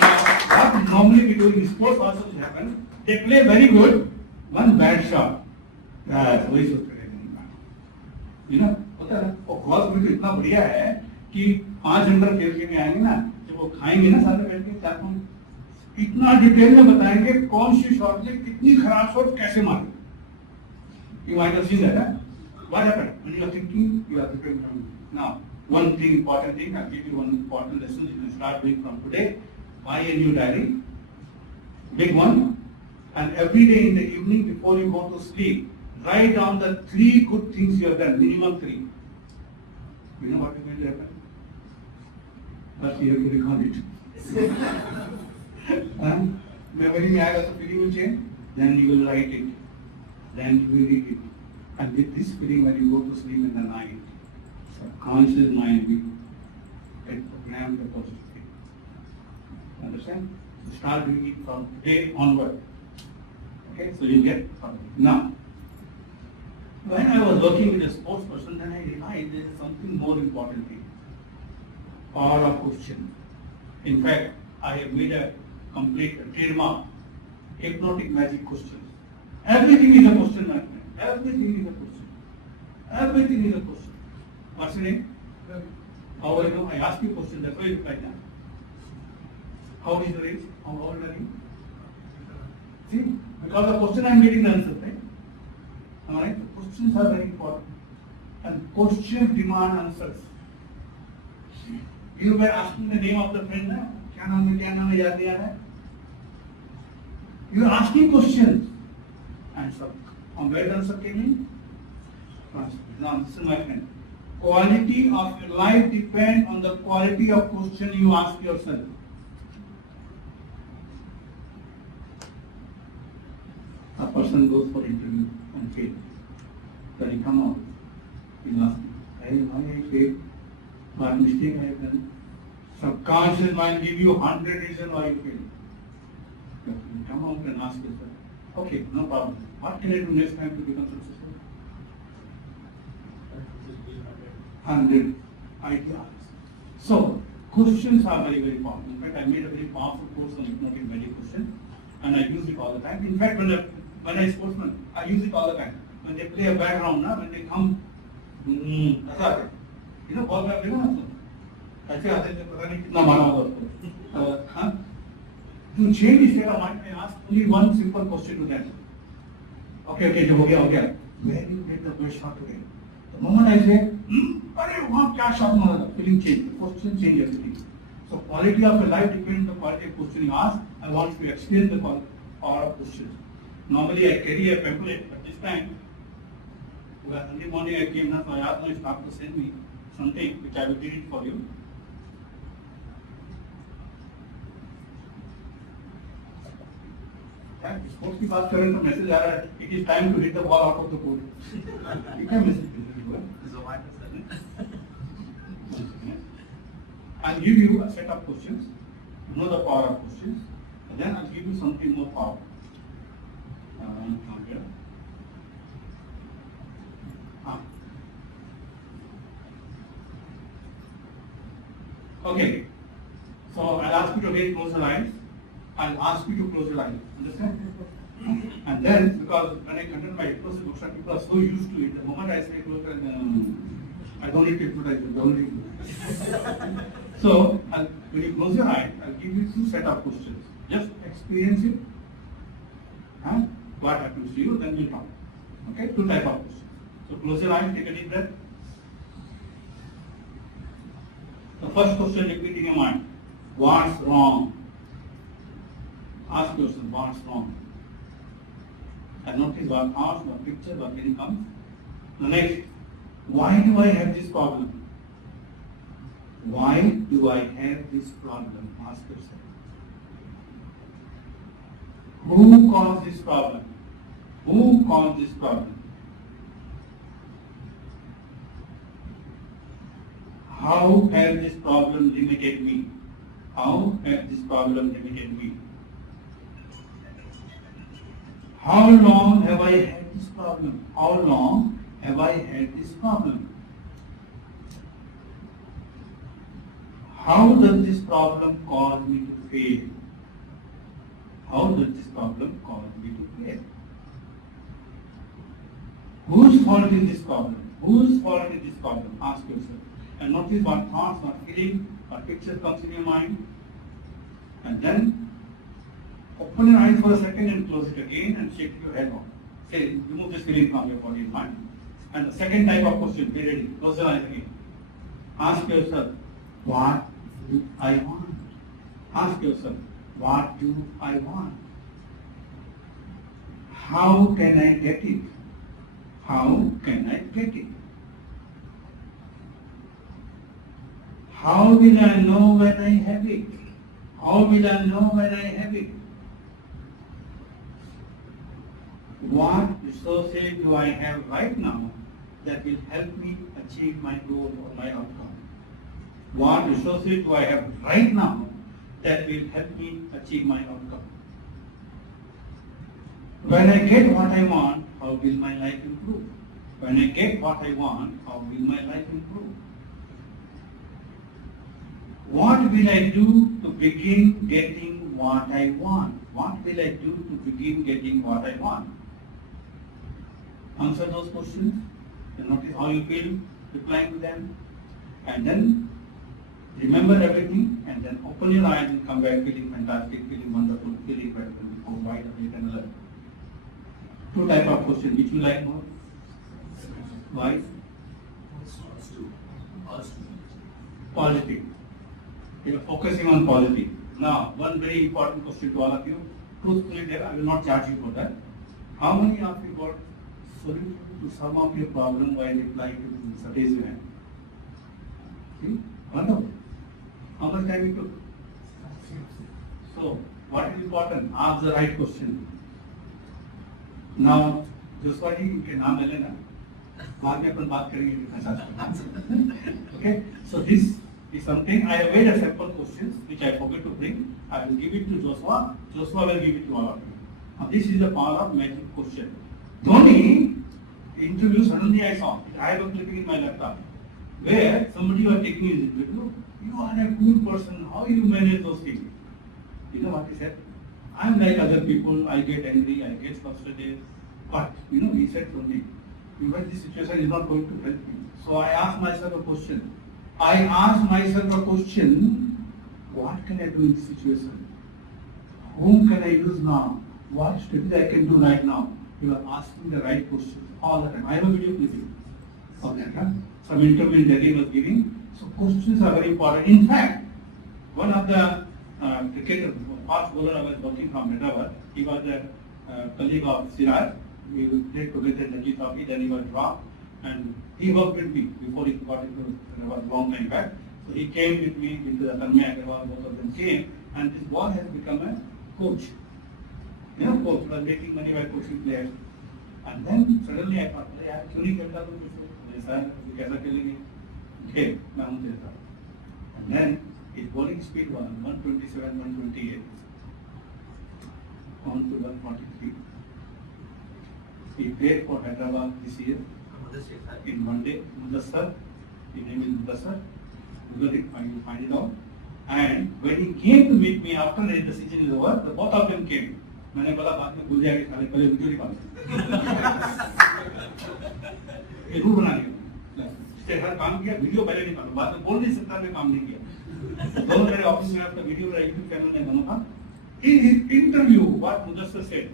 Now, what normally we do in sports also will happen, they play very good, one bad shot. That's very good. You know, और golf में तो इतना बढ़िया है कि 5 under खेल के आएंगे ना, जब वो खाएंगे ना साथ में बैठ के चार पांच, इतना डिटेल में बताएंगे कौन सी शॉट से कितनी खराब शॉट कैसे मारे. You might have seen that. Huh? What happened? When you are thinking, you are preparing. Now, one thing, important thing, I'll give you one important lesson you can start doing from today. Buy a new diary, big one, and every day in the evening before you go to sleep, write down the 3 good things you have done, minimum 3. You know what is going to happen? First you have to record it. Memory में आएगा तो feeling will change. Then you will write it. Then you will read it. And with this feeling when you go to sleep in the night, subconscious mind will get programmed the positive thing. Understand? So start doing it from today onward. Okay, so you get now. When I was working with a sports person, then I realized there is something more important thing. Power of question. In fact, I have made a complete trademark. Hypnotic magic questions. Everything is a question, my friend. Everything is a question. Everything is a question. What's your name? How are you? I ask you a question, that's why you reply now. How is your age? How old are you? See, because the question I am getting the answer, right? Alright, questions are very important. And questions demand answers. You were asking the name of the friend, na? क्या नाम है याद दिया है? You are asking questions. And so, on where the answer came in? Now, listen my friend. Quality of your life depends on the quality of question you ask yourself. A person goes for interview and fails. When he come out, he asks me, why I failed? What mistake I have done? Subconscious mind give you 100 reasons why you failed. You come out and ask yourself, okay, no problem. What can I do next time to become successful? 100 ideas. So, questions are very, very important. In fact, I made a very powerful course on hypnotic magic question, and I use it all the time. In fact, when I sportsman, I use it all the time. When they play a background, when they come, you know, ball back, you know, ऐसे आते थे पता नहीं कितना मारा होगा उसको. To change the state of mind, I ask only one simple question to them. Okay, जब हो गया. Where do you get the best shot today? The moment I say, अरे वहाँ क्या shot मारा था? Feeling change, the question change everything. So quality of your life depends on the quality of question you ask. I want to experience the power of questions. Normally I carry a pamphlet, but this time, Sunday morning I came now, so I asked my staff to send me something which I will read it for you. Sports की बात करें तो message आ रहा है it is time to hit the ball out of the court ये क्या message I'll give you a set of questions. You know the power of questions. And then I'll give you something more powerful. Here. Okay. So I'll ask you to again close your eyes. I'll ask you to close your eyes. Understand? And then, because when I conduct my hypnosis workshop, people are so used to it. The moment I say close your eyes, I don't need to hypnotize you. Don't need to. So, when you close your eyes, I'll give you two set of questions. Just experience it. What happens to you, then we'll talk. Okay? Two type of questions. So close your eyes, take a deep breath. The first question repeat in your mind. What's wrong? Ask yourself, what's wrong? And notice what thoughts, what picture, what feeling comes. The next, why do I have this problem? Why do I have this problem? Ask yourself. Who caused this problem? Who caused this problem? How has this problem limited me? How has this problem limited me? How long have I had this problem? How long have I had this problem? How does this problem cause me to fail? How does this problem cause me to fail? Whose fault is this problem? Whose fault is this problem? Ask yourself. And notice what thoughts, what feeling, what picture comes in your mind. And then open your eyes for a second and close it again and shake your head off. Say, remove this feeling from your body and mind. And the second type of question, be ready. Close your eyes again. Ask yourself, what do I want? Ask yourself, what do I want? How can I get it? How can I get it? How will I know when I have it? How will I know when I have it? What resources do I have right now that will help me achieve my goal or my outcome? What resources do I have right now that will help me achieve my outcome? When I get what I want, how will my life improve? When I get what I want, how will my life improve? What will I do to begin getting what I want? What will I do to begin getting what I want? Answer those questions and notice how you feel replying to them. And then remember everything and then open your eyes and come back feeling fantastic, feeling wonderful, feeling better than before, wide awake and alert. Two type of questions. Which you like more? Why? Positive. You are focusing on positive. Now, one very important question to all of you. Truthfully, I will not charge you for that. How many of you got solution to some of your problem while replying to Satya's event? See? Wonderful. How much time it took? So, what is important? Ask the right question. Now, Joshua ji, इनके नाम ले लेना. बाद में अपन बात करेंगे. Okay? So this is something I have made a sample questions which I forgot to bring. I will give it to Joshua. Joshua will give it to all of you. Now this is the power of magic question. Dhoni interview suddenly I saw. I have a clipping in my laptop where somebody was taking his interview. You are a cool person. How you manage those things? You know what he said? I'm like other people. I get angry. I get frustrated. But he said to me, this situation is not going to help me. So I asked myself a question. What can I do in this situation? Whom can I use now? What strategy I can do right now? You are asking the right questions all the time. I have a video clipping of that. Some interview in Delhi was giving. So questions are very important. In fact, one of the cricketers, fast bowler I was working from Hyderabad, he was a colleague of Siraj. We played together in the Trophy, then he was dropped. And he worked with me before he got into Hyderabad long time back. So he came with me into the Pradeep Aggarwal, both of them came. And this boy has become a coach. coach was making money by coaching players. And then suddenly I thought, यार क्यों नहीं खेलता तुम जैसे sir कैसा खेलेंगे खेल मैं हूँ खेलता. And then his bowling speed was 127, 128 on to 143. He played for Hyderabad this year in one day. Mudassar, his name is Mudassar. Google it, you find it out. And when he came to meet me after the season is over, the both of them came. मैंने बोला बाद में भूल जाएंगे साले पहले video निकाल ये रूल बना लिया इससे हर काम किया वीडियो पहले निकालो बाद में बोल नहीं सकता मैं काम नहीं किया दोनों मेरे ऑफिस में आपका वीडियो मेरा यूट्यूब चैनल में दोनों का in his interview what Mudassar said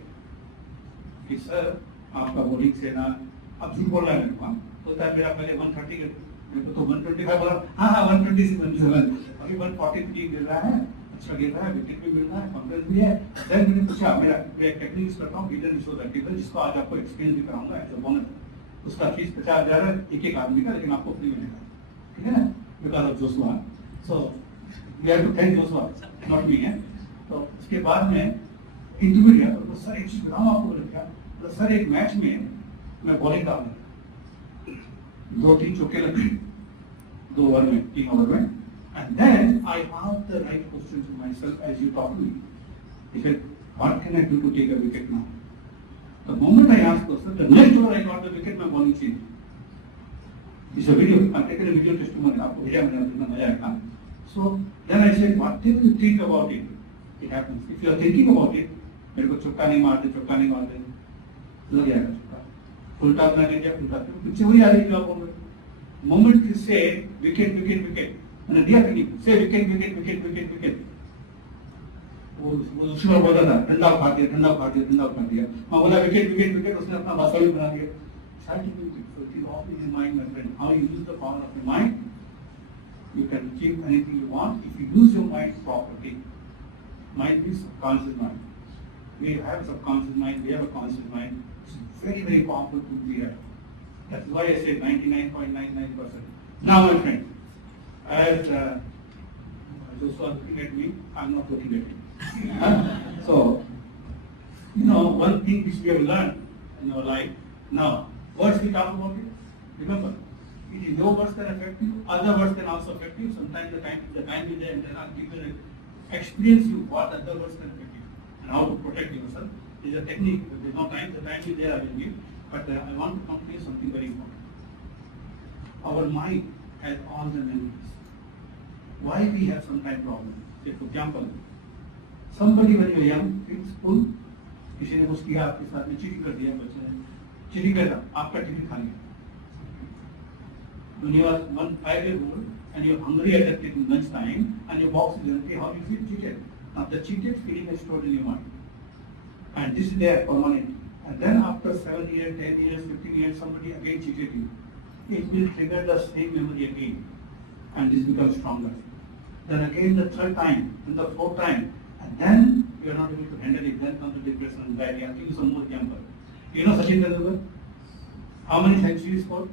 कि सर आपका बॉलिंग से ना अब झूठ बोल रहा है मेरे को तो सर मेरा पहले 130 मेरे को तो 125 बोला हाँ 120 से 127 अभी 143 गिर रहा है अच्छा गिर रहा है विकेट भी मिल रहा है कॉन्फिडेंस भी है देन मैंने पूछा मेरा टेक्निक करता हूँ गिटर शो दैट जिसको आज आपको एक्सपीरियंस भी कराऊंगा एज अ बोनस उसका फीस 50,000 है एक आदमी का लेकिन आपको फ्री मिलेगा ठीक है ना because of Joshua so we have to thank Joshua not me है तो उसके बाद में इंटरव्यू लिया तो सर एक चीज बताऊँ आपको बोले क्या तो सर एक मैच में मैं बॉलिंग डाल दिया 2-3 चौके लग गए 2 ओवर में 3 ओवर में and then I asked the right question to myself as you talk to me. He said, what can I do to take a wicket now? The moment I asked question, the next over I got the wicket, my bowling changed. It's a video. I'm taking a video testimony. आपको भेजा मैंने अपना मजा आएगा. So then I said, whatever you think about it, it happens. If you are thinking about it, मेरे को चौका नहीं मारते लग जाएगा चौका. फुल टॉप ना ले फुल टॉप पीछे वही आ रही जो आप बोल रहे. Moment you say wicket. मैंने दिया कि से विकेट वो उसी में बोला था ठंडा उठा दिया मैं बोला विकेट उसने अपना भाषा भी बना दिया scientific off in mind my friend how you use the power of the mind you can achieve anything you want if you use your mind properly. Mind is subconscious mind we have subconscious mind we have a conscious mind it's very very powerful to be here that's why I say 99.99%. Now my friend as Joshua looking at me, I'm not looking at him. So, one thing which we have learned in our life, now, words we talk about it, remember, it is your words can affect you, other words can also affect you, sometimes the time is there and then people experience you what other words can affect you, and how to protect yourself. It is a technique, if there is no time, the time is there I will give, but I want to come to you something very important. Our mind has all the memories. Why we have sometimes problems? Say for example, somebody when you are young in school, किसी ने कुछ किया आपके साथ में cheating कर दिया बच्चे ने चीटिंग कर आपका टिफिन खा लिया. When you are 5 years old and you are hungry at the lunch time and your box is empty, how do you feel cheated? Now the cheated feeling is stored in your mind, and this is there permanent. And then after 7 years, 10 years, 15 years, somebody again cheated you. It will trigger the same memory again, and this becomes stronger. Then again the third time, and the fourth time, and then you are not able to handle it. Then comes the depression and anxiety. I'll give you some more example. You know Sachin Tendulkar? How many centuries scored?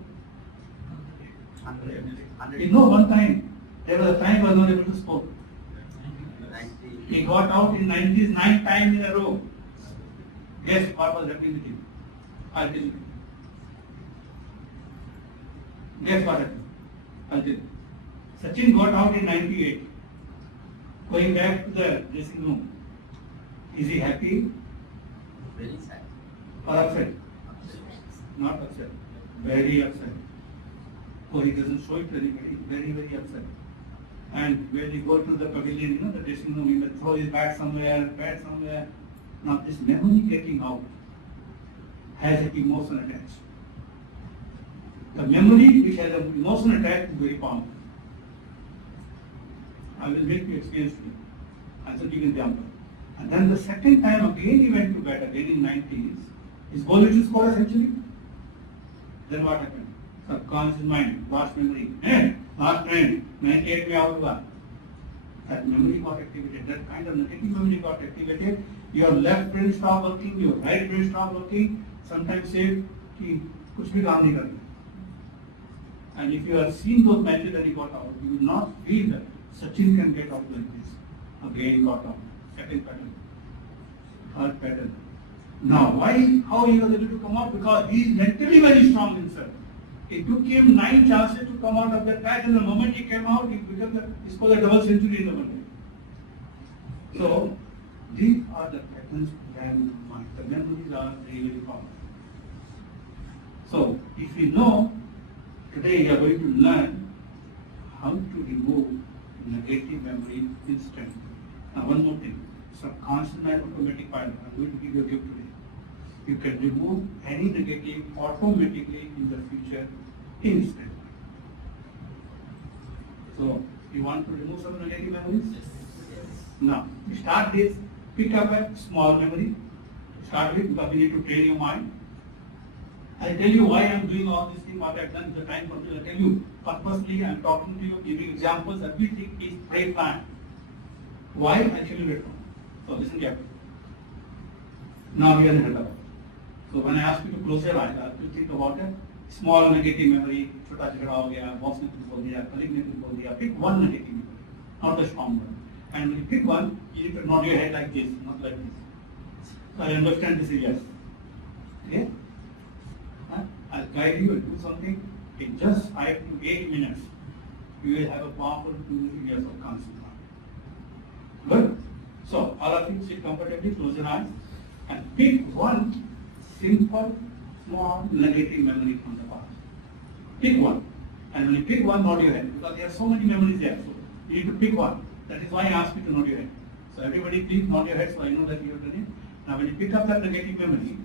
100. You know one time, there was a time he was not able to score. 90. He got out in 90s 9 times in a row. Guess what was happening with him? I'll tell you. Guess what happened? I'll tell you. Sachin got out in 98. Going back to the dressing room. Is he happy Very sad. or upset? Not upset. Very upset. So he doesn't show it to anybody. Very, very upset. And when he go to the pavilion, the dressing room, he will throw his bat somewhere. Now this memory getting out has an emotion attached. The memory which has an emotion attached is very powerful. I will make you experience it. I'll give you an example. And then the second time again he went to bed again in 90s. His goal is to score a century. Then what happened? Subconscious mind, vast memory. Last time, 98 में out हुआ. That memory got activated. That kind of negative memory got activated. Your left brain stopped working, your right brain stopped working. Sometimes say कि कुछ भी काम नहीं करना. And if you have seen those matches that he got out, you will not feel that Sachin can get out like this. Again got out. Second pattern. thought pattern. Now, why, how he was able to come out? Because he is mentally very strong himself. It took him 9 chances to come out of that patch, and the moment he came out, he scored a double century in the one day. So, these are the patterns when the memories are really powerful. So, if we know, today we are going to learn how to remove negative memory instantly. Now, one more thing, subconscious and automatic pilot. I'm going to give you a gift today. You can remove any negative automatically in the future instantly. So, you want to remove some negative memories? Now, to start this, pick up a small memory. Start with, because we need to train your mind. I'll tell you why I'm doing all these things, what I've done, the time for me. I'll tell you, purposely I'm talking to you, giving examples, everything is pre-planned. Why? I'll tell you later on. So listen carefully. Now here in the So when I ask you to close your eyes, I ask you to think about a small negative memory, छोटा झगड़ा हो गया, boss ने कुछ बोल दिया, colleague ने कुछ बोल दिया. Pick one negative memory, not the strong one. And when you pick one, you need to nod your head like this, not like this. So I understand this is yes. Okay? I'll guide you and do something. In just 5 to 8 minutes, you will have a powerful 2 years of concept. Good? So, all of you sit comfortably, close your eyes, and pick one simple, small, negative memory from the past. Pick one. And when you pick one, nod your head, because there are so many memories there. So, you need to pick one. That is why I asked you to nod your head. So, everybody please nod your head so I know that you have done it. Now, when you pick up that negative memory,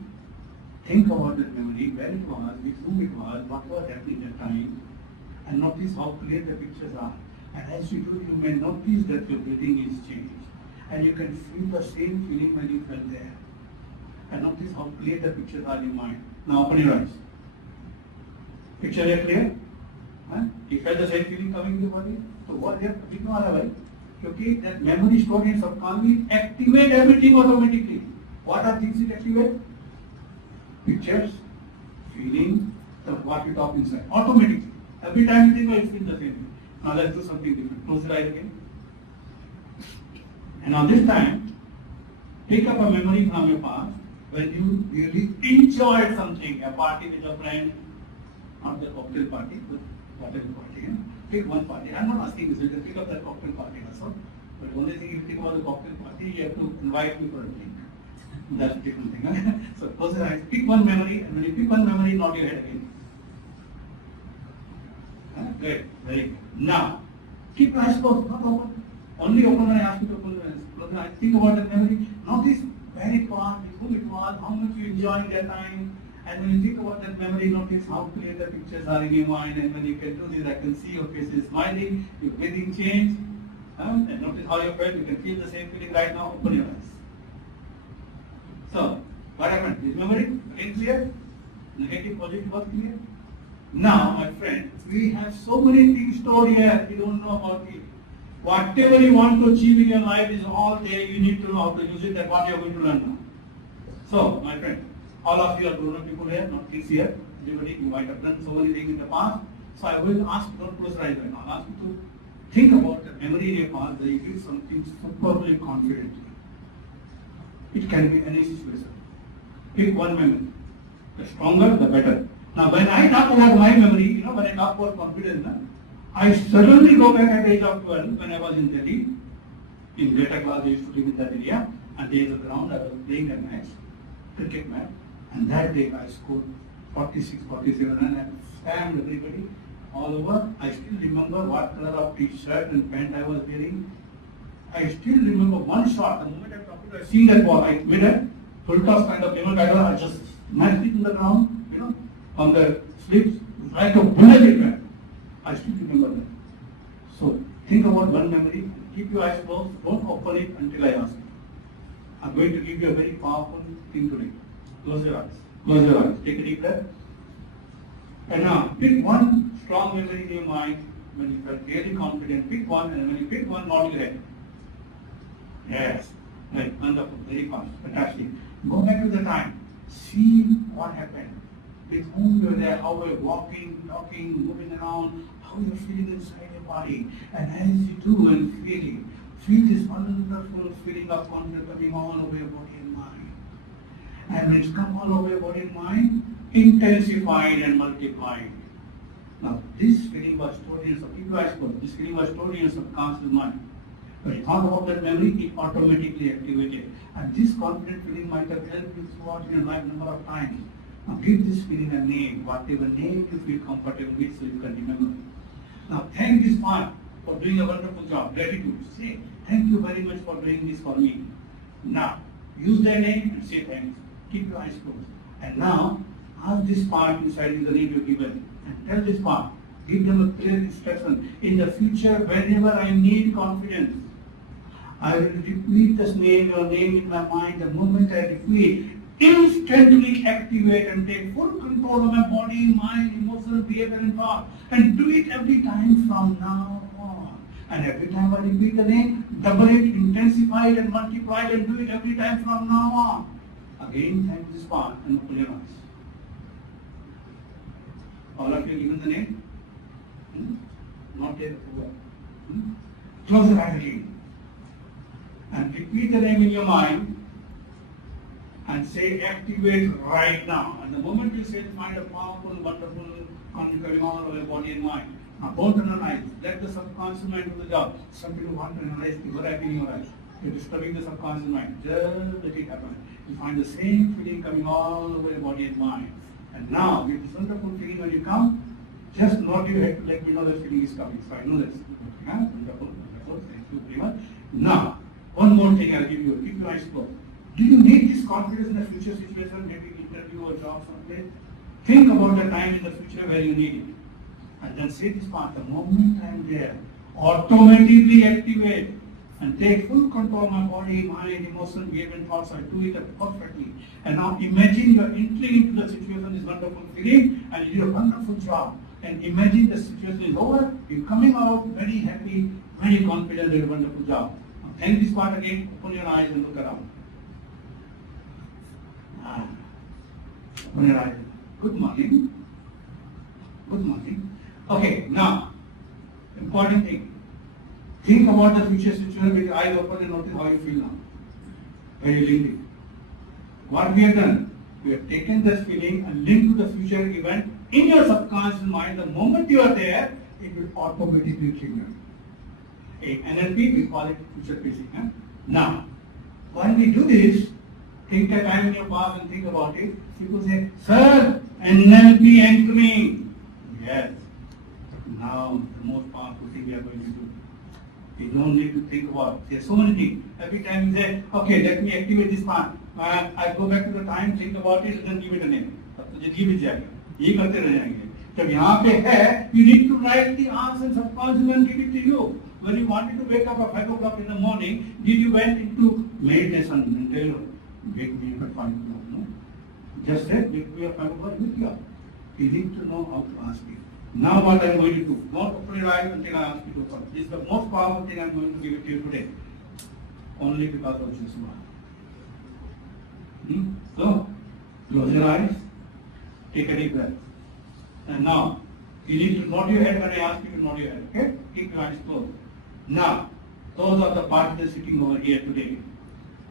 think about that memory, where it was, with whom it was, what was happening at that time, and notice how clear the pictures are. And as you do, you may notice that your breathing is changed. And you can feel the same feeling when you felt there. And notice how clear the pictures are in your mind. Now open your eyes. Picture are clear? Huh? You felt the same feeling coming in your body? So what you have to know otherwise? Because that memory stored in subconscious activate everything automatically. What are things it activate? Pictures, feeling, what you talk inside. Automatically. Every time you think, it's the same thing. Now let's do something different. Close your eyes again. And now this time, pick up a memory from your past when you really enjoyed something, a party with a friend, not the cocktail party, but whatever party. Pick one party. I'm not asking this, you can pick up that cocktail party also. But only thing, if you think about the cocktail party, you have to invite me for a drink. That's a different thing. So close your eyes, pick one memory, and when you pick one memory, nod your head again. Great, very good. Now, keep your eyes closed, not open. Only open when I ask you to open your eyes. Close your eyes, think about that memory. Notice where it was, with whom it was, how much you enjoyed that time. And when you think about that memory, notice how clear the pictures are in your mind. And when you can do this, I can see your face is smiling, your breathing change. And notice how you felt, you can feel the same feeling right now. Open your eyes. So, what happened? Is memory again clear? Negative, positive, was clear? Now, my friend, we have so many things stored here, we don't know about it. Whatever you want to achieve in your life is all there, you need to know how to use it, that's what you are going to learn now. So, my friend, all of you are grown-up people here, not kids here. Everybody, you might have done so many things in the past. So I will ask you, don't close your eyes right now. I'll ask you to think about the memory in your past that you did something superbly confidently. It can be any situation. Pick one memory. The stronger, the better. Now, when I talk about my memory, when I talk about confidence, I suddenly go back at the age of 12 when I was in Delhi. In later class, I used to live in that area, and there is a ground. I was playing a match, cricket match, and that day I scored 46, 47, and I slammed everybody all over. I still remember what color of t-shirt and pant I was wearing. I still remember one shot. The moment I talked to, I seen that ball. I made a full toss kind of payment. I just smashed it in the ground, on the slips, like a bullet it went. I still remember that. So think about one memory. Keep your eyes closed. Don't open it until I ask you. I'm going to give you a very powerful thing today. Close your eyes. Close your eyes. Take a deep breath. And now pick one strong memory in your mind when you felt really confident. Pick one, and when you pick one, nod your head. Yes. Right. Wonderful. Very fast. Fantastic. Go back to the time. See what happened. With whom you were there, how you were walking, talking, moving around, how you're feeling inside your body. And as you do and feeling, Feel this wonderful feeling of confidence coming all over your body and mind. And when it's come all over your body and mind, intensified and multiplied. Now, this feeling was stored in your keep your eyes closed. This feeling was stored in your subconscious mind. When you thought about that memory, it automatically activated. And this confident feeling might have helped you throughout your life number of times. Now give this feeling a name, whatever name you feel comfortable with so you can remember. Now thank this part for doing a wonderful job. Gratitude. Say, thank you very much for doing this for me. Now, use their name and say thanks. Keep your eyes closed. And now, ask this part inside you the name you've given. And tell this part. Give them a clear instruction. In the future, whenever I need confidence, I will repeat this name, your name in my mind. The moment I repeat, instantly activate and take full control of my body, mind, emotional behavior and thought. And do it every time from now on. And every time I repeat the name, double it, intensify it and multiply it and do it every time from now on. Again, thank this part and open your eyes. All of you given the name? Not yet. Close your eyes again. And repeat the name in your mind and say activate right now. And the moment you say find a powerful, wonderful conflict going on over your body and mind. Now don't analyze. Let the subconscious mind do the job. Some people want to analyze what happening in your eyes. You're disturbing the subconscious mind. Just let it happen. You find the same feeling coming all over your body and mind. And now with this wonderful feeling when you come, just nod your head to let me know that feeling is coming. So I know this. Wonderful, wonderful. Thank you very much. Now, one more thing I'll give you. Keep your eyes closed. Do you need this confidence in a future situation, maybe interview or job someplace? Think about the time in the future where you need it. And then say this part, the moment I'm there, automatically activate and take full control of my body, mind, emotion, behavior and thoughts. I do it perfectly. And now imagine you're entering into the situation, this wonderful feeling, and you do a wonderful job. And imagine the situation is over, you're coming out very happy, very confident, did a wonderful job. Now thank this part again, open your eyes and look around. Open your eyes. Good morning. Good morning. Okay, now, important thing. Think about the future situation with your eyes open and notice how you feel now. Very linked. What we have done, we have taken this feeling and linked to the future event in your subconscious mind. The moment you are there, it will automatically trigger. In NLP, we call it future pacing. Now, when we do this, take a time in your past and think about it. People say, sir, NLP anchoring. Yes. Now, the most powerful thing we are going to do. You don't need to think about. There's so many things. Every time you say, okay, let me activate this part. I go back to the time, think about it, and then give it a name. तो ये जीवित जाएगा. ये करते रह जाएंगे. जब यहाँ पे है, you need to write the answer and subconscious and give it to you. When you wanted to wake up at 5 o'clock in the morning, did you went into meditation and tell you, wake me up at 5 o'clock? No. Just said, wake me up at 5 o'clock, wake you up. You need to know how to ask it. Now what I am going to do, don't open your eyes until I ask you to come. This is the most powerful thing I am going to give it to you today. Only because of this one. So, close your eyes, take a deep breath. And now, you need to nod your head when I ask you to nod your head, okay? Keep your eyes closed. Now, those are the participants sitting over here today.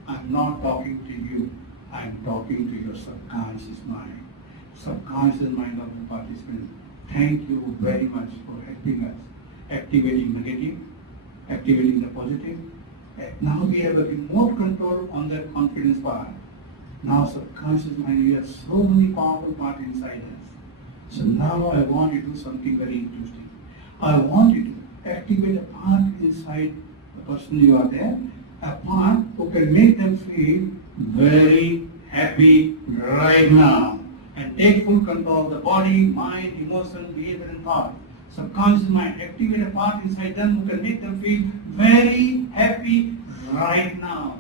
I'm not talking to you, I'm talking to your subconscious mind. Subconscious mind of the participant. Thank you very much for helping us. Activating negative, activating the positive. Now we have a remote control on that confidence part. Now subconscious mind, we have so many powerful parts inside us. So now I want you to do something very interesting. I want you to activate a part inside the person you are there, a part who can make them feel very happy right now. And take full control of the body, mind, emotion, behavior and thought. Subconscious mind, activate a part inside them who can make them feel very happy right now.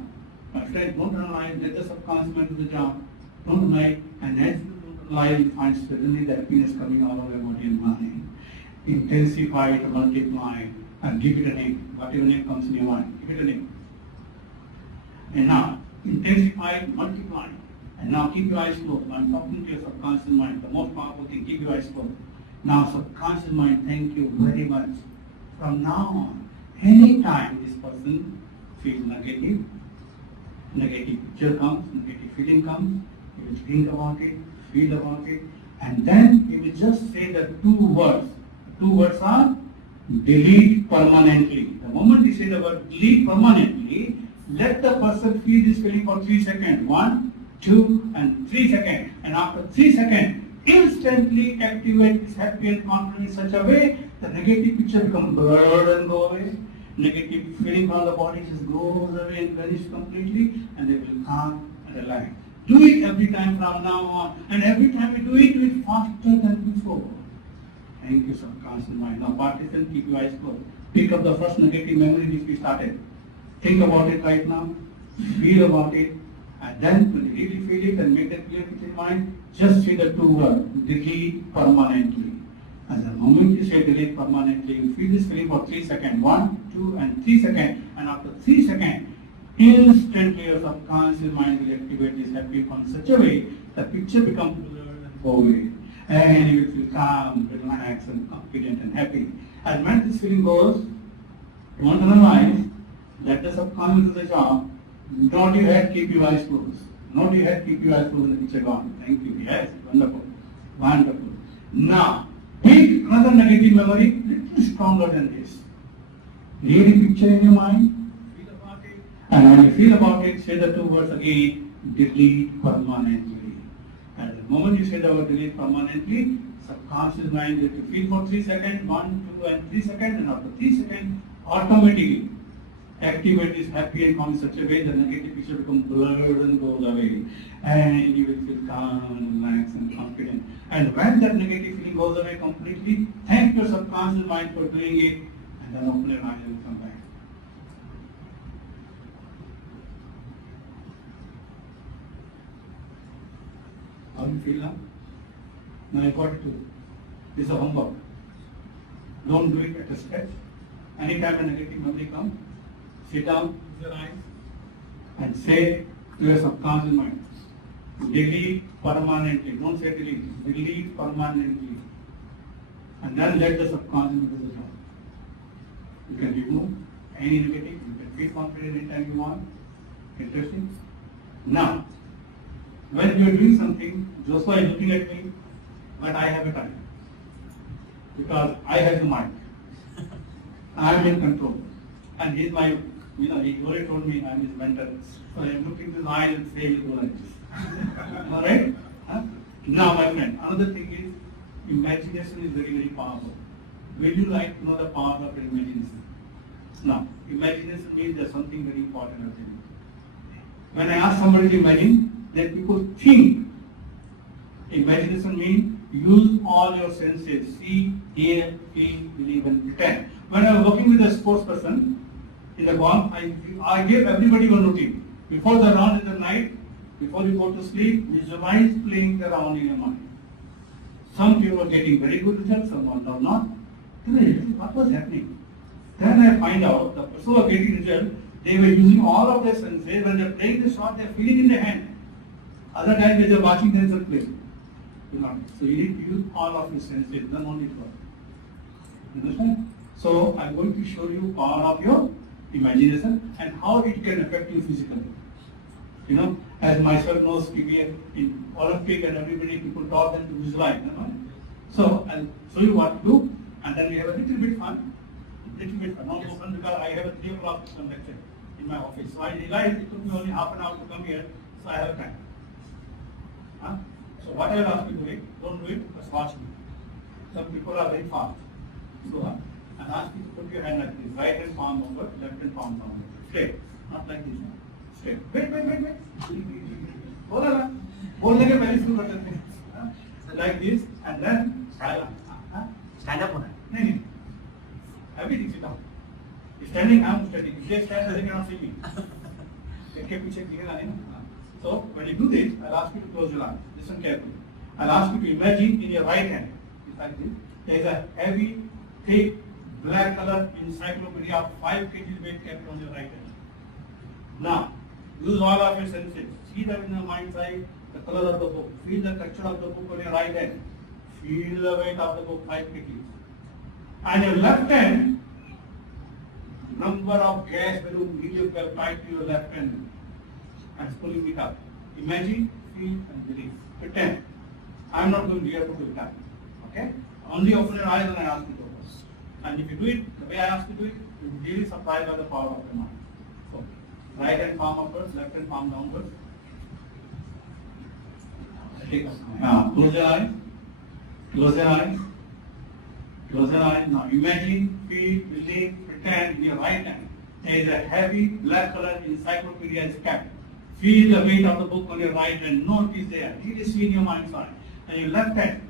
My friend, don't analyze, let the subconscious mind do the job. Don't lie, and as you don't lie, you find suddenly the happiness coming out of your body and mind. Intensify it, multiply, and give it a name. Whatever name comes in your mind, give it a name. And now, intensify, multiply. And now keep your eyes closed. I'm talking to your subconscious mind. The most powerful thing, keep your eyes closed. Now subconscious mind, thank you very much. From now on, Anytime this person feels negative, negative picture comes, negative feeling comes, he will think about it, feel about it, and then he will just say the two words. The two words are delete permanently. The moment he says the word delete permanently, let the person feel this feeling for 3 seconds. 1, 2, and 3 seconds. And after 3 seconds, instantly activate this happy and confident in such a way the negative picture becomes blurred and go away. Negative feeling from the body just goes away and vanishes completely, and they will calm and relax. Do it every time from now on, and every time you do it faster than before. Thank you, subconscious mind. Now, participants, keep your eyes closed. Pick up the first negative memory which we started. Think about it right now. Feel about it, and then when you really feel it and make that clear with your mind, just say the two words: delete permanently. And the moment you say delete permanently, you feel this feeling for 3 seconds. 1, 2, and 3 seconds. And after 3 seconds, instantly your subconscious mind will activate this happy in such a way the picture becomes blurred and go away. And you will feel calm, relaxed, and confident and happy. And when this feeling goes, you want to analyze, let the subconscious do the job. Nod your head, keep your eyes closed. Nod your head, keep your eyes closed, and the picture gone. Thank you. Yes, wonderful. Wonderful. Now, pick another negative memory, little stronger than this. Read a picture in your mind, feel about it, and when you feel about it, say the two words again: delete permanently. At the moment you say the word delete permanently, subconscious mind will feel for 3 seconds, 1, 2, and 3 seconds, and after 3 seconds, automatically activate this happy and calm in such a way the negative picture becomes blurred and goes away. And you will feel calm, relaxed, and confident. And when that negative feeling goes away completely, thank your subconscious mind for doing it, and then open your eyes and come back. How do you feel now? Now I got it to. This is a homework. Don't do it at a stretch. Anytime a negative memory comes, sit down, close your eyes, and say to your subconscious mind, delete permanently. Don't say delete, delete permanently. And then let the subconscious mind do the job. You can remove any negative, you can feel confident anytime you want. Interesting? Now, when you are doing something, Joshua is looking at me, but I have a time. Because I have the mind. I am in control. And he's my, he already told me I am his mentor. So I am looking to his eyes and say, he'll go like this. Alright? Huh? Now, my friend, another thing is, imagination is very, very powerful. Would you like to know the power of imagination? Now, imagination means there's something very important about it. When I ask somebody to imagine, then people think. Imagination means use all your senses: see, hear, feel, believe, and pretend. When I was working with a sports person in the golf, I gave everybody one routine. Before the round in the night, before you go to sleep, visualize playing the round in your mind. Some people were getting very good results, some were not. What was happening? Then I find out the person who was getting results, they were using all of their senses. When they're playing the shot, they're feeling in their hand. Other times they're watching themselves play. So you need to use all of your senses, not only one. Understand? So I'm going to show you power of your imagination and how it can affect you physically. As myself knows, in Olympic and everybody, people talk and to visualize. So I'll show you what to do, and then we have a little bit fun. Not so fun because I have a 3 o'clock lecture in my office. So I realized it took me only half an hour to come here, so I have time. So what I will ask you to do, don't do it, just watch me. Some people are very fast. So I'll ask you to put your hand like this, right hand palm over, left hand palm down. Straight, not like this. Straight. Wait. बोलने के पहले शुरू कर देते हैं. Like this, and then Stand up. नहीं. Everything sit down. Standing, I'm standing. If they stand, they cannot see me. इनके पीछे दिखेगा नहीं ना. So when you do this, I'll ask you to close your eyes. Listen carefully. I'll ask you to imagine in your right hand, like this, there is a heavy, thick, black color encyclopedia of 5 kg weight kept on your right hand. Now, use all of your senses. See that in your mind's eye, the color of the book. Feel the texture of the book on your right hand. Feel the weight of the book, 5 kg. And your left hand, number of gas balloon you can tied to your left hand and pulling it up. Imagine, feel and believe. Pretend. I am not going to do it that. Okay? Only open your eyes and I ask you to open. And if you do it the way I ask you to do it, you will be really supplied by the power of your mind. So, right hand palm upwards, left hand palm downwards. Close your eyes. Close your eyes. Close your eyes. Now imagine, feel, believe, pretend in your right hand there is a heavy black color encyclopedia is kept. Feel the weight of the book on your right hand. Note is there. It is in your mind's eye. And your left hand,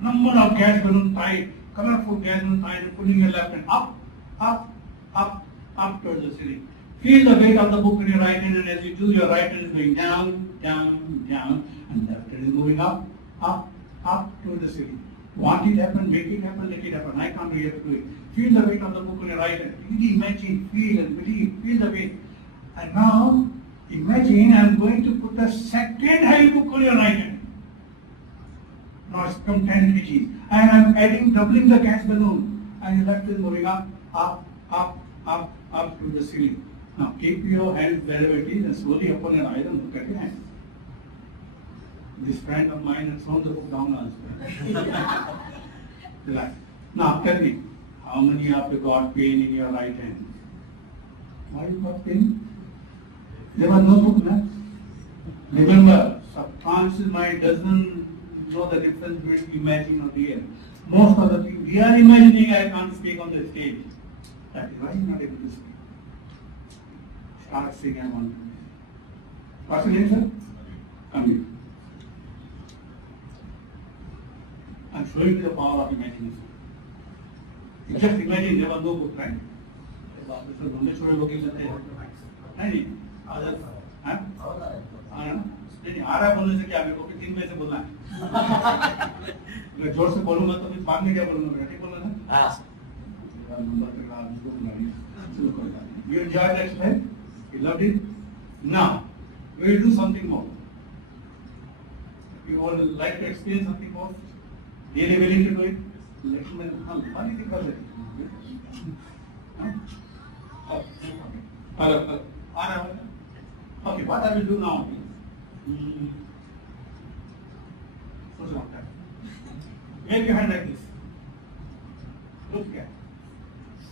number of gas balloon tied, colorful gas balloon tied, and pulling your left hand up, up, up, up towards the ceiling. Feel the weight of the book in your right hand, and as you do, your right hand is going down, down, down, and left hand is moving up, up, up towards the ceiling. Want it happen, make it happen, let it happen. I can't be able to do it. Feel the weight of the book on your right hand. Really imagine, feel and believe, feel the weight. And now, imagine I am going to put a second heavy book on your right hand. Now it's become 10 kgs. And I am adding, doubling the gas balloon. And your left is moving up, up, up, up, up to the ceiling. Now keep your hands wherever it is and slowly open your eyes and look at your hands. This friend of mine has thrown the book down also. Relax. Now tell me, how many of you got pain in your right hand? Why you got pain? There was no book, no? Remember, subconscious mind doesn't know the difference between imagine or real. Most of the things we are imagining, I can't speak on the stage. That is why you are not able to speak. Start saying I want to. What's your name, sir? Come here. I'm showing you the power of imagination. You just imagine there was no book, right? नहीं नहीं आ रहा है बोलने से क्या मेरे को कि 3 बजे से बोलना है मैं जोर से बोलूंगा तो फिर बाद में क्या बोलूंगा बेटा ठीक बोलना ना हाँ you enjoyed the exercise? You loved it? Now we will do something more. You would like to experience something more? Really willing to do it? Okay, what I will do now is, make your hand like this. Look here.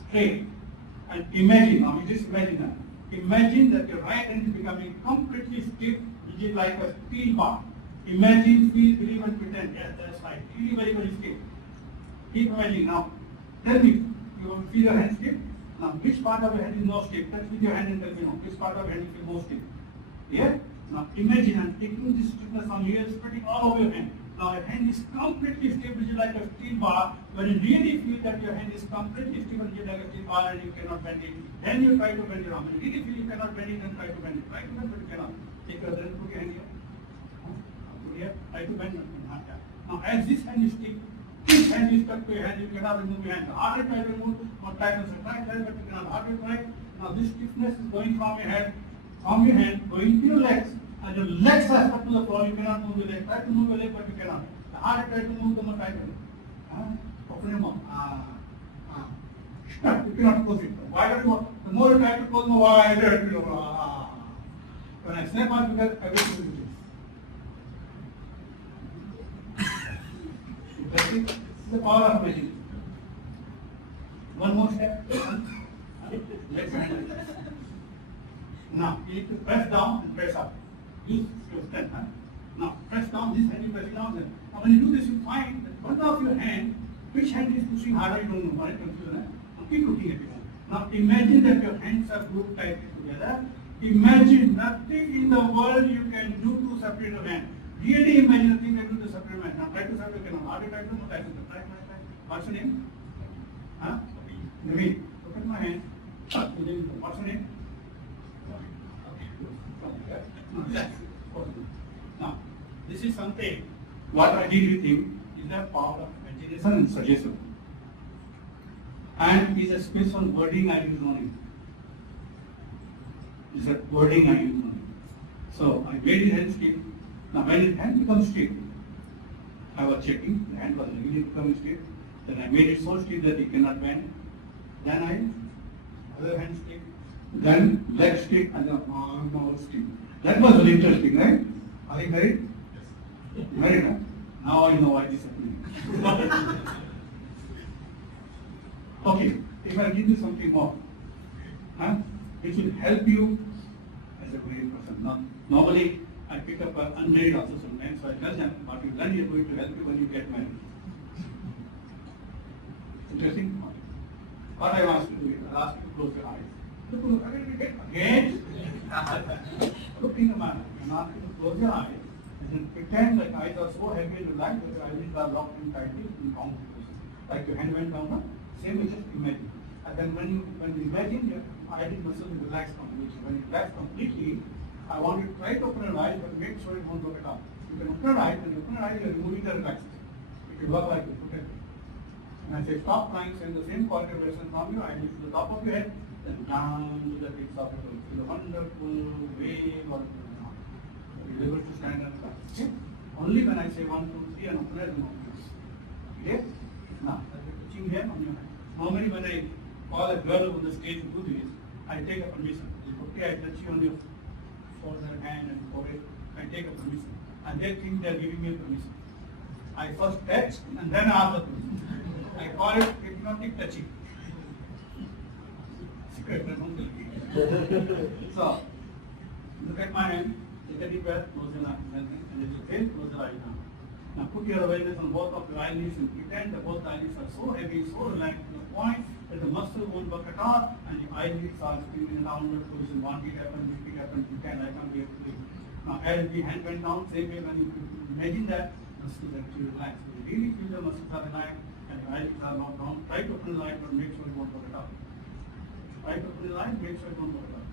Straight. And imagine, now you just imagine that. Imagine that your right hand is becoming completely stiff, which is like a steel bar. Imagine, feel, believe and pretend. Yes, that's right. Really very, very stiff. Keep imagining now. Tell me, you feel your hand stiff? Now, which part of your hand is more stiff? Touch with your hand and tell me now. Which part of your hand is more stiff? Yeah? Now, imagine I'm taking this stiffness from here, spreading all over your hand. Now, your hand is completely stiff, which is like a steel bar. When you really feel that your hand is completely stiff and like a steel bar and you cannot bend it, then you try to bend your arm. When you really feel you cannot bend it, then try to bend it. Try to bend, but you cannot. Take your hand, put your hand here. Put here. Try to bend your hand. Now, as this hand is stiff, this hand is stuck to your hand, you cannot remove your hand. The harder try to remove, or tighten the try, but you cannot. Harder try. Now, this stiffness is going from your hand, going to your legs. And your legs are stuck to the floor, you cannot move your leg. Try to move your leg, but you cannot. The harder try to move, the more tighter. Open your mouth. You cannot close it. Wider you want. The more you try to close, the wider it will go. When I snap my fingers, I will do this. That's it. This is the power of imagination. One more step. Let's hand it. Now, you need to press down and press up. Use your strength. Now, press down, this hand you press down. Now, when you do this, you find that one of your hand, which hand is pushing harder, you don't know. Why confusion? Now, keep looking at it. Now, imagine that your hands are glued tightly together. Imagine nothing in the world you can do to separate your hand. Really imagine nothing you can do to separate your hand. Now, try to separate your hand. Harder, try to do, try. What's your name? Naveen. Look at my hand. What's your name? Now, this is something, what I did with him is the power of imagination and suggestion. And is a special wording I use on him. Is a wording I use on him. So I made his hand stiff. Now when his hand becomes stiff, I was checking, the hand was really becoming stiff. Then I made it so stiff that he cannot bend. Then I other hand stick, then leg stick and the arm out stick. That was very interesting, right? Are you married? Yes. Married, huh? Now I know why this is happening. Okay, if I give you something more, huh? It will help you as a great person. Now, normally, I pick up an unmarried also sometimes, so I tell them, what you learn is going to help you when you get married. Interesting? What I ask you to do is, I ask you to close your eyes. Again? Look in the mirror and ask you to close your eyes and then pretend like eyes are so heavy and relaxed that your eyelids are locked in tightly in count. Like your hand went down, same way, just imagine. And then when you imagine, your eyelid muscles will relax completely. When you relax completely, I want you to try to open your eyes, but make sure it won't look at all. You can open your eyes, when you open your eyes, you're removing the relaxation. It will work like this, okay? And I say stop trying, send the same concentration from your eyelids to the top of your head, then down to the tips of your toes. It's a wonderful wave of the arm. You're able to stand and relax. Okay? Only when I say 1, 2, 3 and open your eyes. Okay? Now, you're touching here on your hand. Normally when I call a girl on the stage to do this, I take a permission. Okay, I touch you on your shoulder, hand and forehead. I take a permission. And they think they are giving me a permission. I first touch and then ask the permission. I call it hypnotic touching. Secret, I don't tell you. So, look at my hand, take a deep breath, close your eyes, and as you fail, close your eyes now. Now put your awareness on both of your eyelids and pretend that both eyelids are so heavy, so relaxed to the point that the muscle won't work at all and the eyelids are still in a downward position. Want it happen, if it happens, pretend I can't be able to do it. Now as the hand went down, same way when you imagine that, muscles actually relax. When you really feel the muscles are relaxed and the eyelids are not down, try to open the light but make sure it won't work at all. Try to open the light, make sure it won't work at all.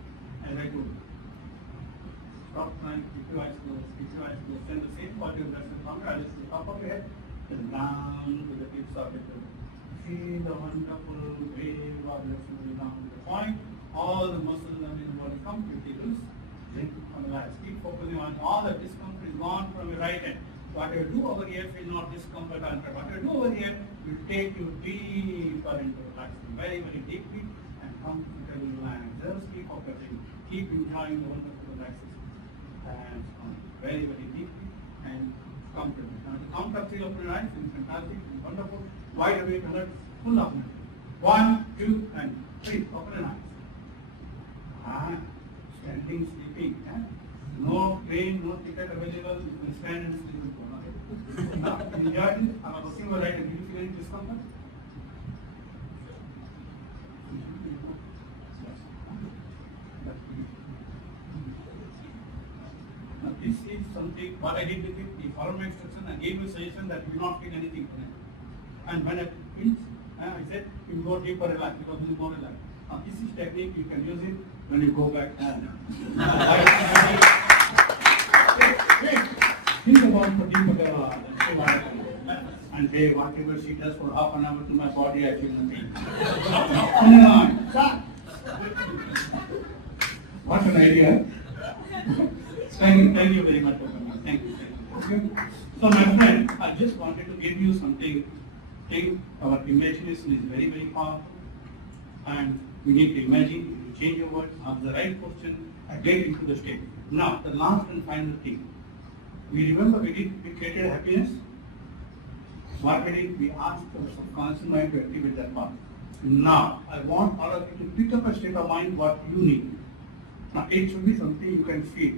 As I told you. Stop trying to keep your eyes closed, keep your eyes closed. Send the same positive blessing from your eyes to the top of your head, then down to the tips of your toes. Feel the wonderful wave of blessing down to the point. All the muscles in the body completely loose. Then relax. Keep focusing on all the discomfort is gone from your right hand. What you do over here will not discomfort and what you do over here will take you deeper into relaxing very, very deeply and comfortably relax. Just keep focusing. Keep enjoying the wonderful relaxation. And very, very deeply and comfortably. Now the count of 3 open your eyes is fantastic, and wonderful. Wide awake, alert, full of it. 1, 2, and 3. Open your eyes. Standing, sleeping. No train, no ticket available. You can stand and sleep. Okay? Now enjoy this. I'm looking over right. Do you feel any discomfort? This is something, what I did with it, the follow my instruction, I gave you a suggestion that you will not feel anything from it. And when I pinch, I said, you go deeper relax, because you will more relax. Now this is technique, you can use it when you go back. Think about Pradeep Aggarwal and say, whatever she does for half an hour to my body, I feel nothing. What an idea. Thank you very much for coming. Thank you. Okay. So my friend, I just wanted to give you something. Our imagination is very, very powerful. And we need to imagine, to change your words, ask the right question, and get into the state. Now, the last and final thing. We remember we created happiness. What we did, we asked our subconscious mind to activate that part. Now, I want all of you to pick up a state of mind what you need. Now, it should be something you can feel,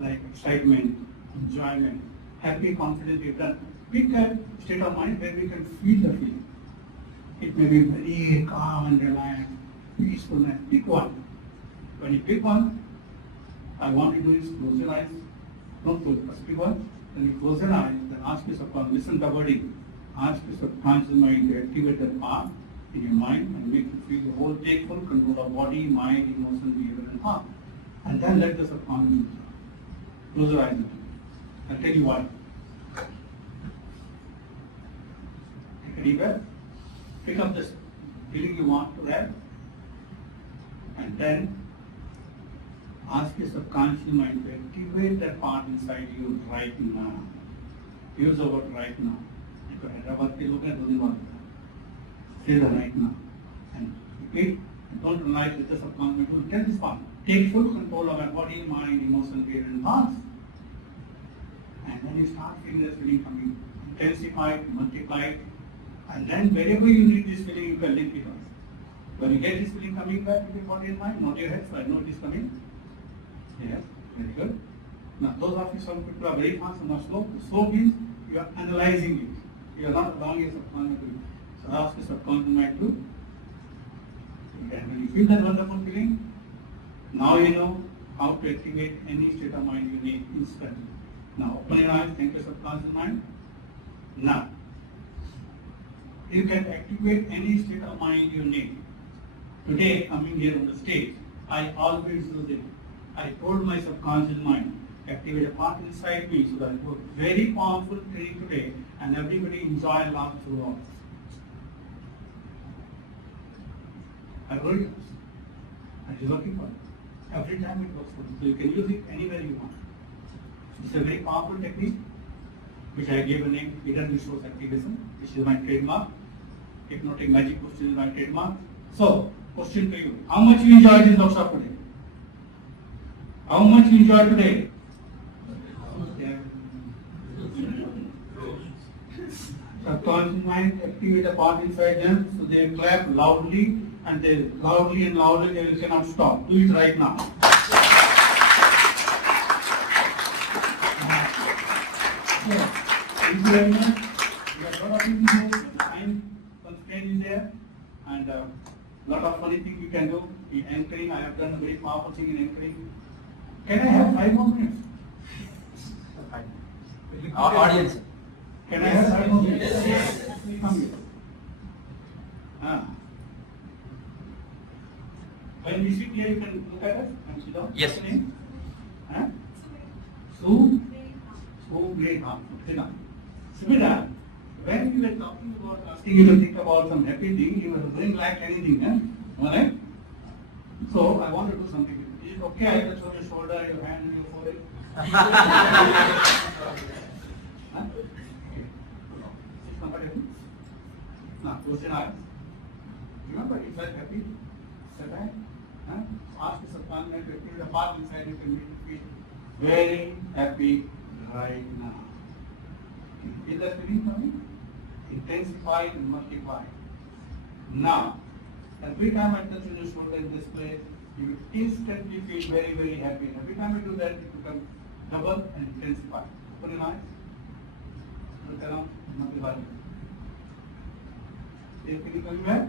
like excitement, enjoyment, happy, confident you've done. Pick a state of mind where we can feel the feeling. It may be very calm and relaxed, peacefulness. Pick one. When you pick one, I want you to do is close your eyes. Don't close, first pick one. Then you close your eyes, then ask your subconscious, listen to the wording. Ask your subconscious mind to activate that part in your mind and make you feel the whole, take full control of body, mind, emotion, behavior and heart. And then let the subconscious close your eyes. I'll tell you why. Take a deep breath. Pick up this feeling you want to have. And then ask your subconscious mind to activate that part inside you right now. Use the word right now. Say the right now. And repeat, Don't rely with the subconscious mind. Tell this one. Take full control of my body, mind, emotion, fear, and thoughts. And then you start feeling this feeling coming. Intensify it, multiply it. And then wherever you need this feeling, you can link it on. When you get this feeling coming back with your body and mind, not your head, so I know it is coming. Yes, very good. Now, those of you, some people are very fast, some are slow. The slow means you are analyzing it. You are not allowing your subconscious to. So ask the subconscious mind to. And when you feel that wonderful feeling, now you know how to activate any state of mind you need instantly. Now open your eyes, think your subconscious mind. Now, you can activate any state of mind you need. Today, coming here on the stage, I always do this. I told my subconscious mind, activate a part inside me so that it was very powerful training today and everybody enjoy and laugh throughout. I wrote it. It is working for you. Every time it works for you. So you can use it anywhere you want. It's a very powerful technique which I gave a name, hidden resource activation, which is my trademark. Hypnotic magic question is my trademark. So, question to you. How much you enjoyed this workshop today? How much you enjoyed today? Subconscious mind activate a part inside them, so they clap loudly and they loudly and loudly they cannot stop. Do it right now. Thank you very much. We have a lot of things here. The time constraint is there, and lot of funny things you can do. In anchoring, I have done a very powerful thing in anchoring. Can I have 5 more minutes? Our audience. Can I have 5 more minutes? Yes. Come here. When we sit here, you can look at us and sit down. Yes. What's your name? Huh? Sue? Sue Graham. Sit down. Subida, when you were talking about asking you to think about some happy thing, you were doing like anything, huh? Alright? So, I want to do something. Is it okay I touch on your shoulder, your hand, and your forehead? Huh? Okay. Is it comfortable? Now, close your eyes. Remember, if you are happy, sit back. Huh? Ask the subconscious mind to activate the part inside you can make you feel very happy right now. Feel that feeling coming? Intensify and multiply. Now, every time I touch your shoulder in this place, you will instantly feel very, very happy. Every time I do that, it becomes double and intensify. Open your eyes. Look around. Not the body. Is the feeling coming back?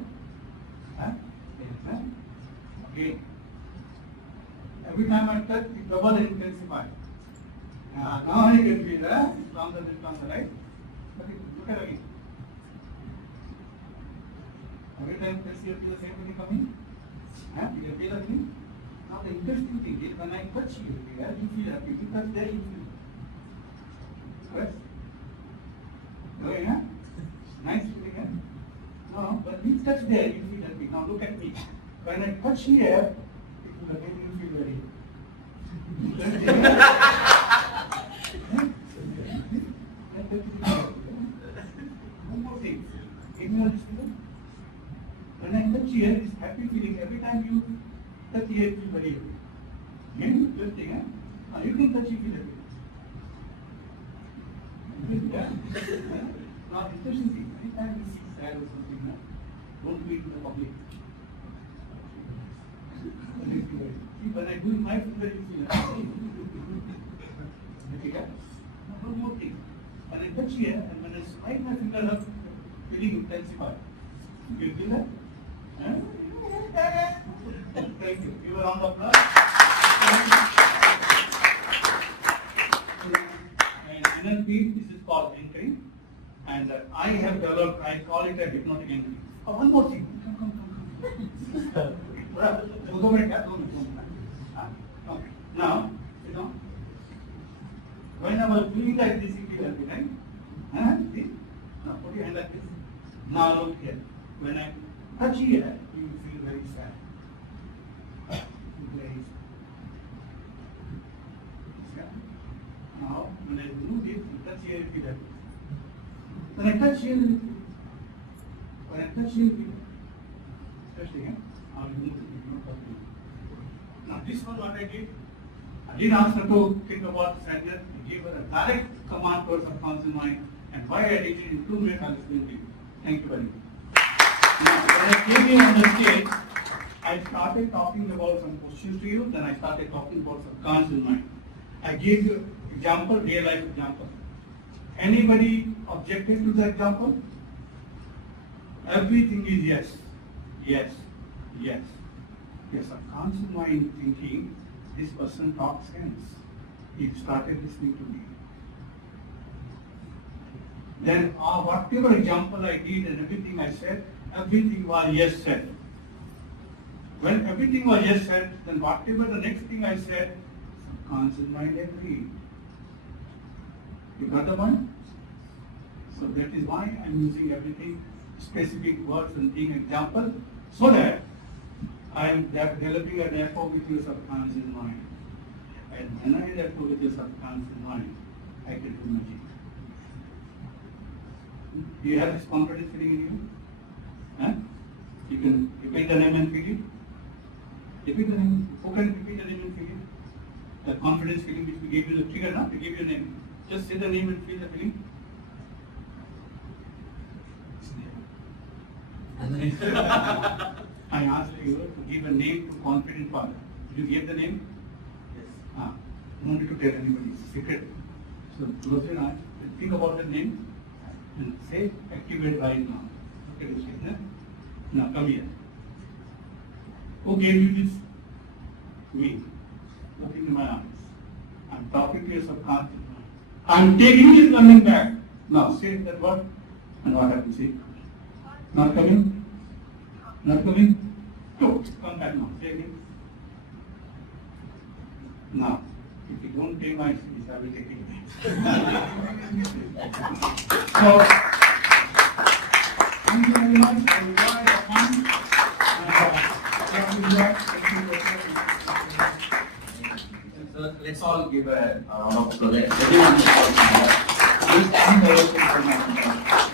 Huh? Yes, huh? Again. Every time I touch, it double and intensify. Now you can feel that. It's stronger, right? Okay, look at again. Every time you see the same thing coming. You can feel that thing. Now the interesting thing is when I touch you here, you feel happy. You touch there, you feel. Correct? Okay, huh? Nice feeling, huh? No, but you touch there, you feel happy. Now look at me. When I touch here, it will again you feel very One more thing. Give me this feeling. When I touch here, it's happy feeling. Every time you touch here, you feel very happy. Interesting, huh? Now you can touch, you feel happy. Yeah? Now, interesting thing. Anytime you see sad or something, don't do it in the public. See, when I do it my finger, you feel happy. Okay, yeah? Now, one more thing. When I touch here and when I slide my finger up, feeling intensified. You feel that? Huh? Thank you. Give a round of applause. And NLP, this is called anchoring. And I have developed, I call it a hypnotic anchoring. Oh, one more thing. Come. Two minutes. Okay. Now, sit down. When I was doing like this, you feel happy, right? See? Now, put your hand like this. Now look here. When I touch here, you feel very sad. Very sad. Now, when I do this, you touch here, you feel happy. When I touch here, you feel. When I touch here, you feel. Interesting, huh? Now you Now this one what I did ask her to think about the sentence, I gave her a direct command to her subconscious mind, and why I did it in 2 minutes I'll explain to you. Thank you very much. Now when I came here on the stage, I started talking about some questions to you, then I started talking about subconscious mind. I gave you example, real life example. Anybody objected to the example? Everything is yes, yes, yes. Your subconscious mind thinking, this person talks sense. He started listening to me. Then whatever example I did and everything I said, everything was yes said. When everything was yes said, then whatever the next thing I said, subconscious mind agreed. You got the point? So that is why I'm using everything, specific words and thing example, so that I'm developing a rapport with your subconscious mind. And when I rapport with your subconscious mind, I can do magic. Do you have this confidence feeling in you? Huh? You can repeat the name and feel it. Repeat the name. Who can repeat the name and feel it? The confidence feeling which we gave you the trigger, not to give you a name. Just say the name and feel the feeling. I asked you to give a name to confident father. Did you give the name? Yes. No need to tell anybody, it's secret. So close your eyes, think about the name and say activate right now. Okay, now come here. Who gave you this? Me. Look into my eyes. I'm talking to your subconscious mind. I'm taking this learning back. Now say that word and what happens? See? Not coming? Not coming? Go. Come back now. Say again. Now, if you don't pay my fees, I will take it back. So, thank you very much. I enjoy the fun. So let's all give a round of applause. Everyone, please stand for your information.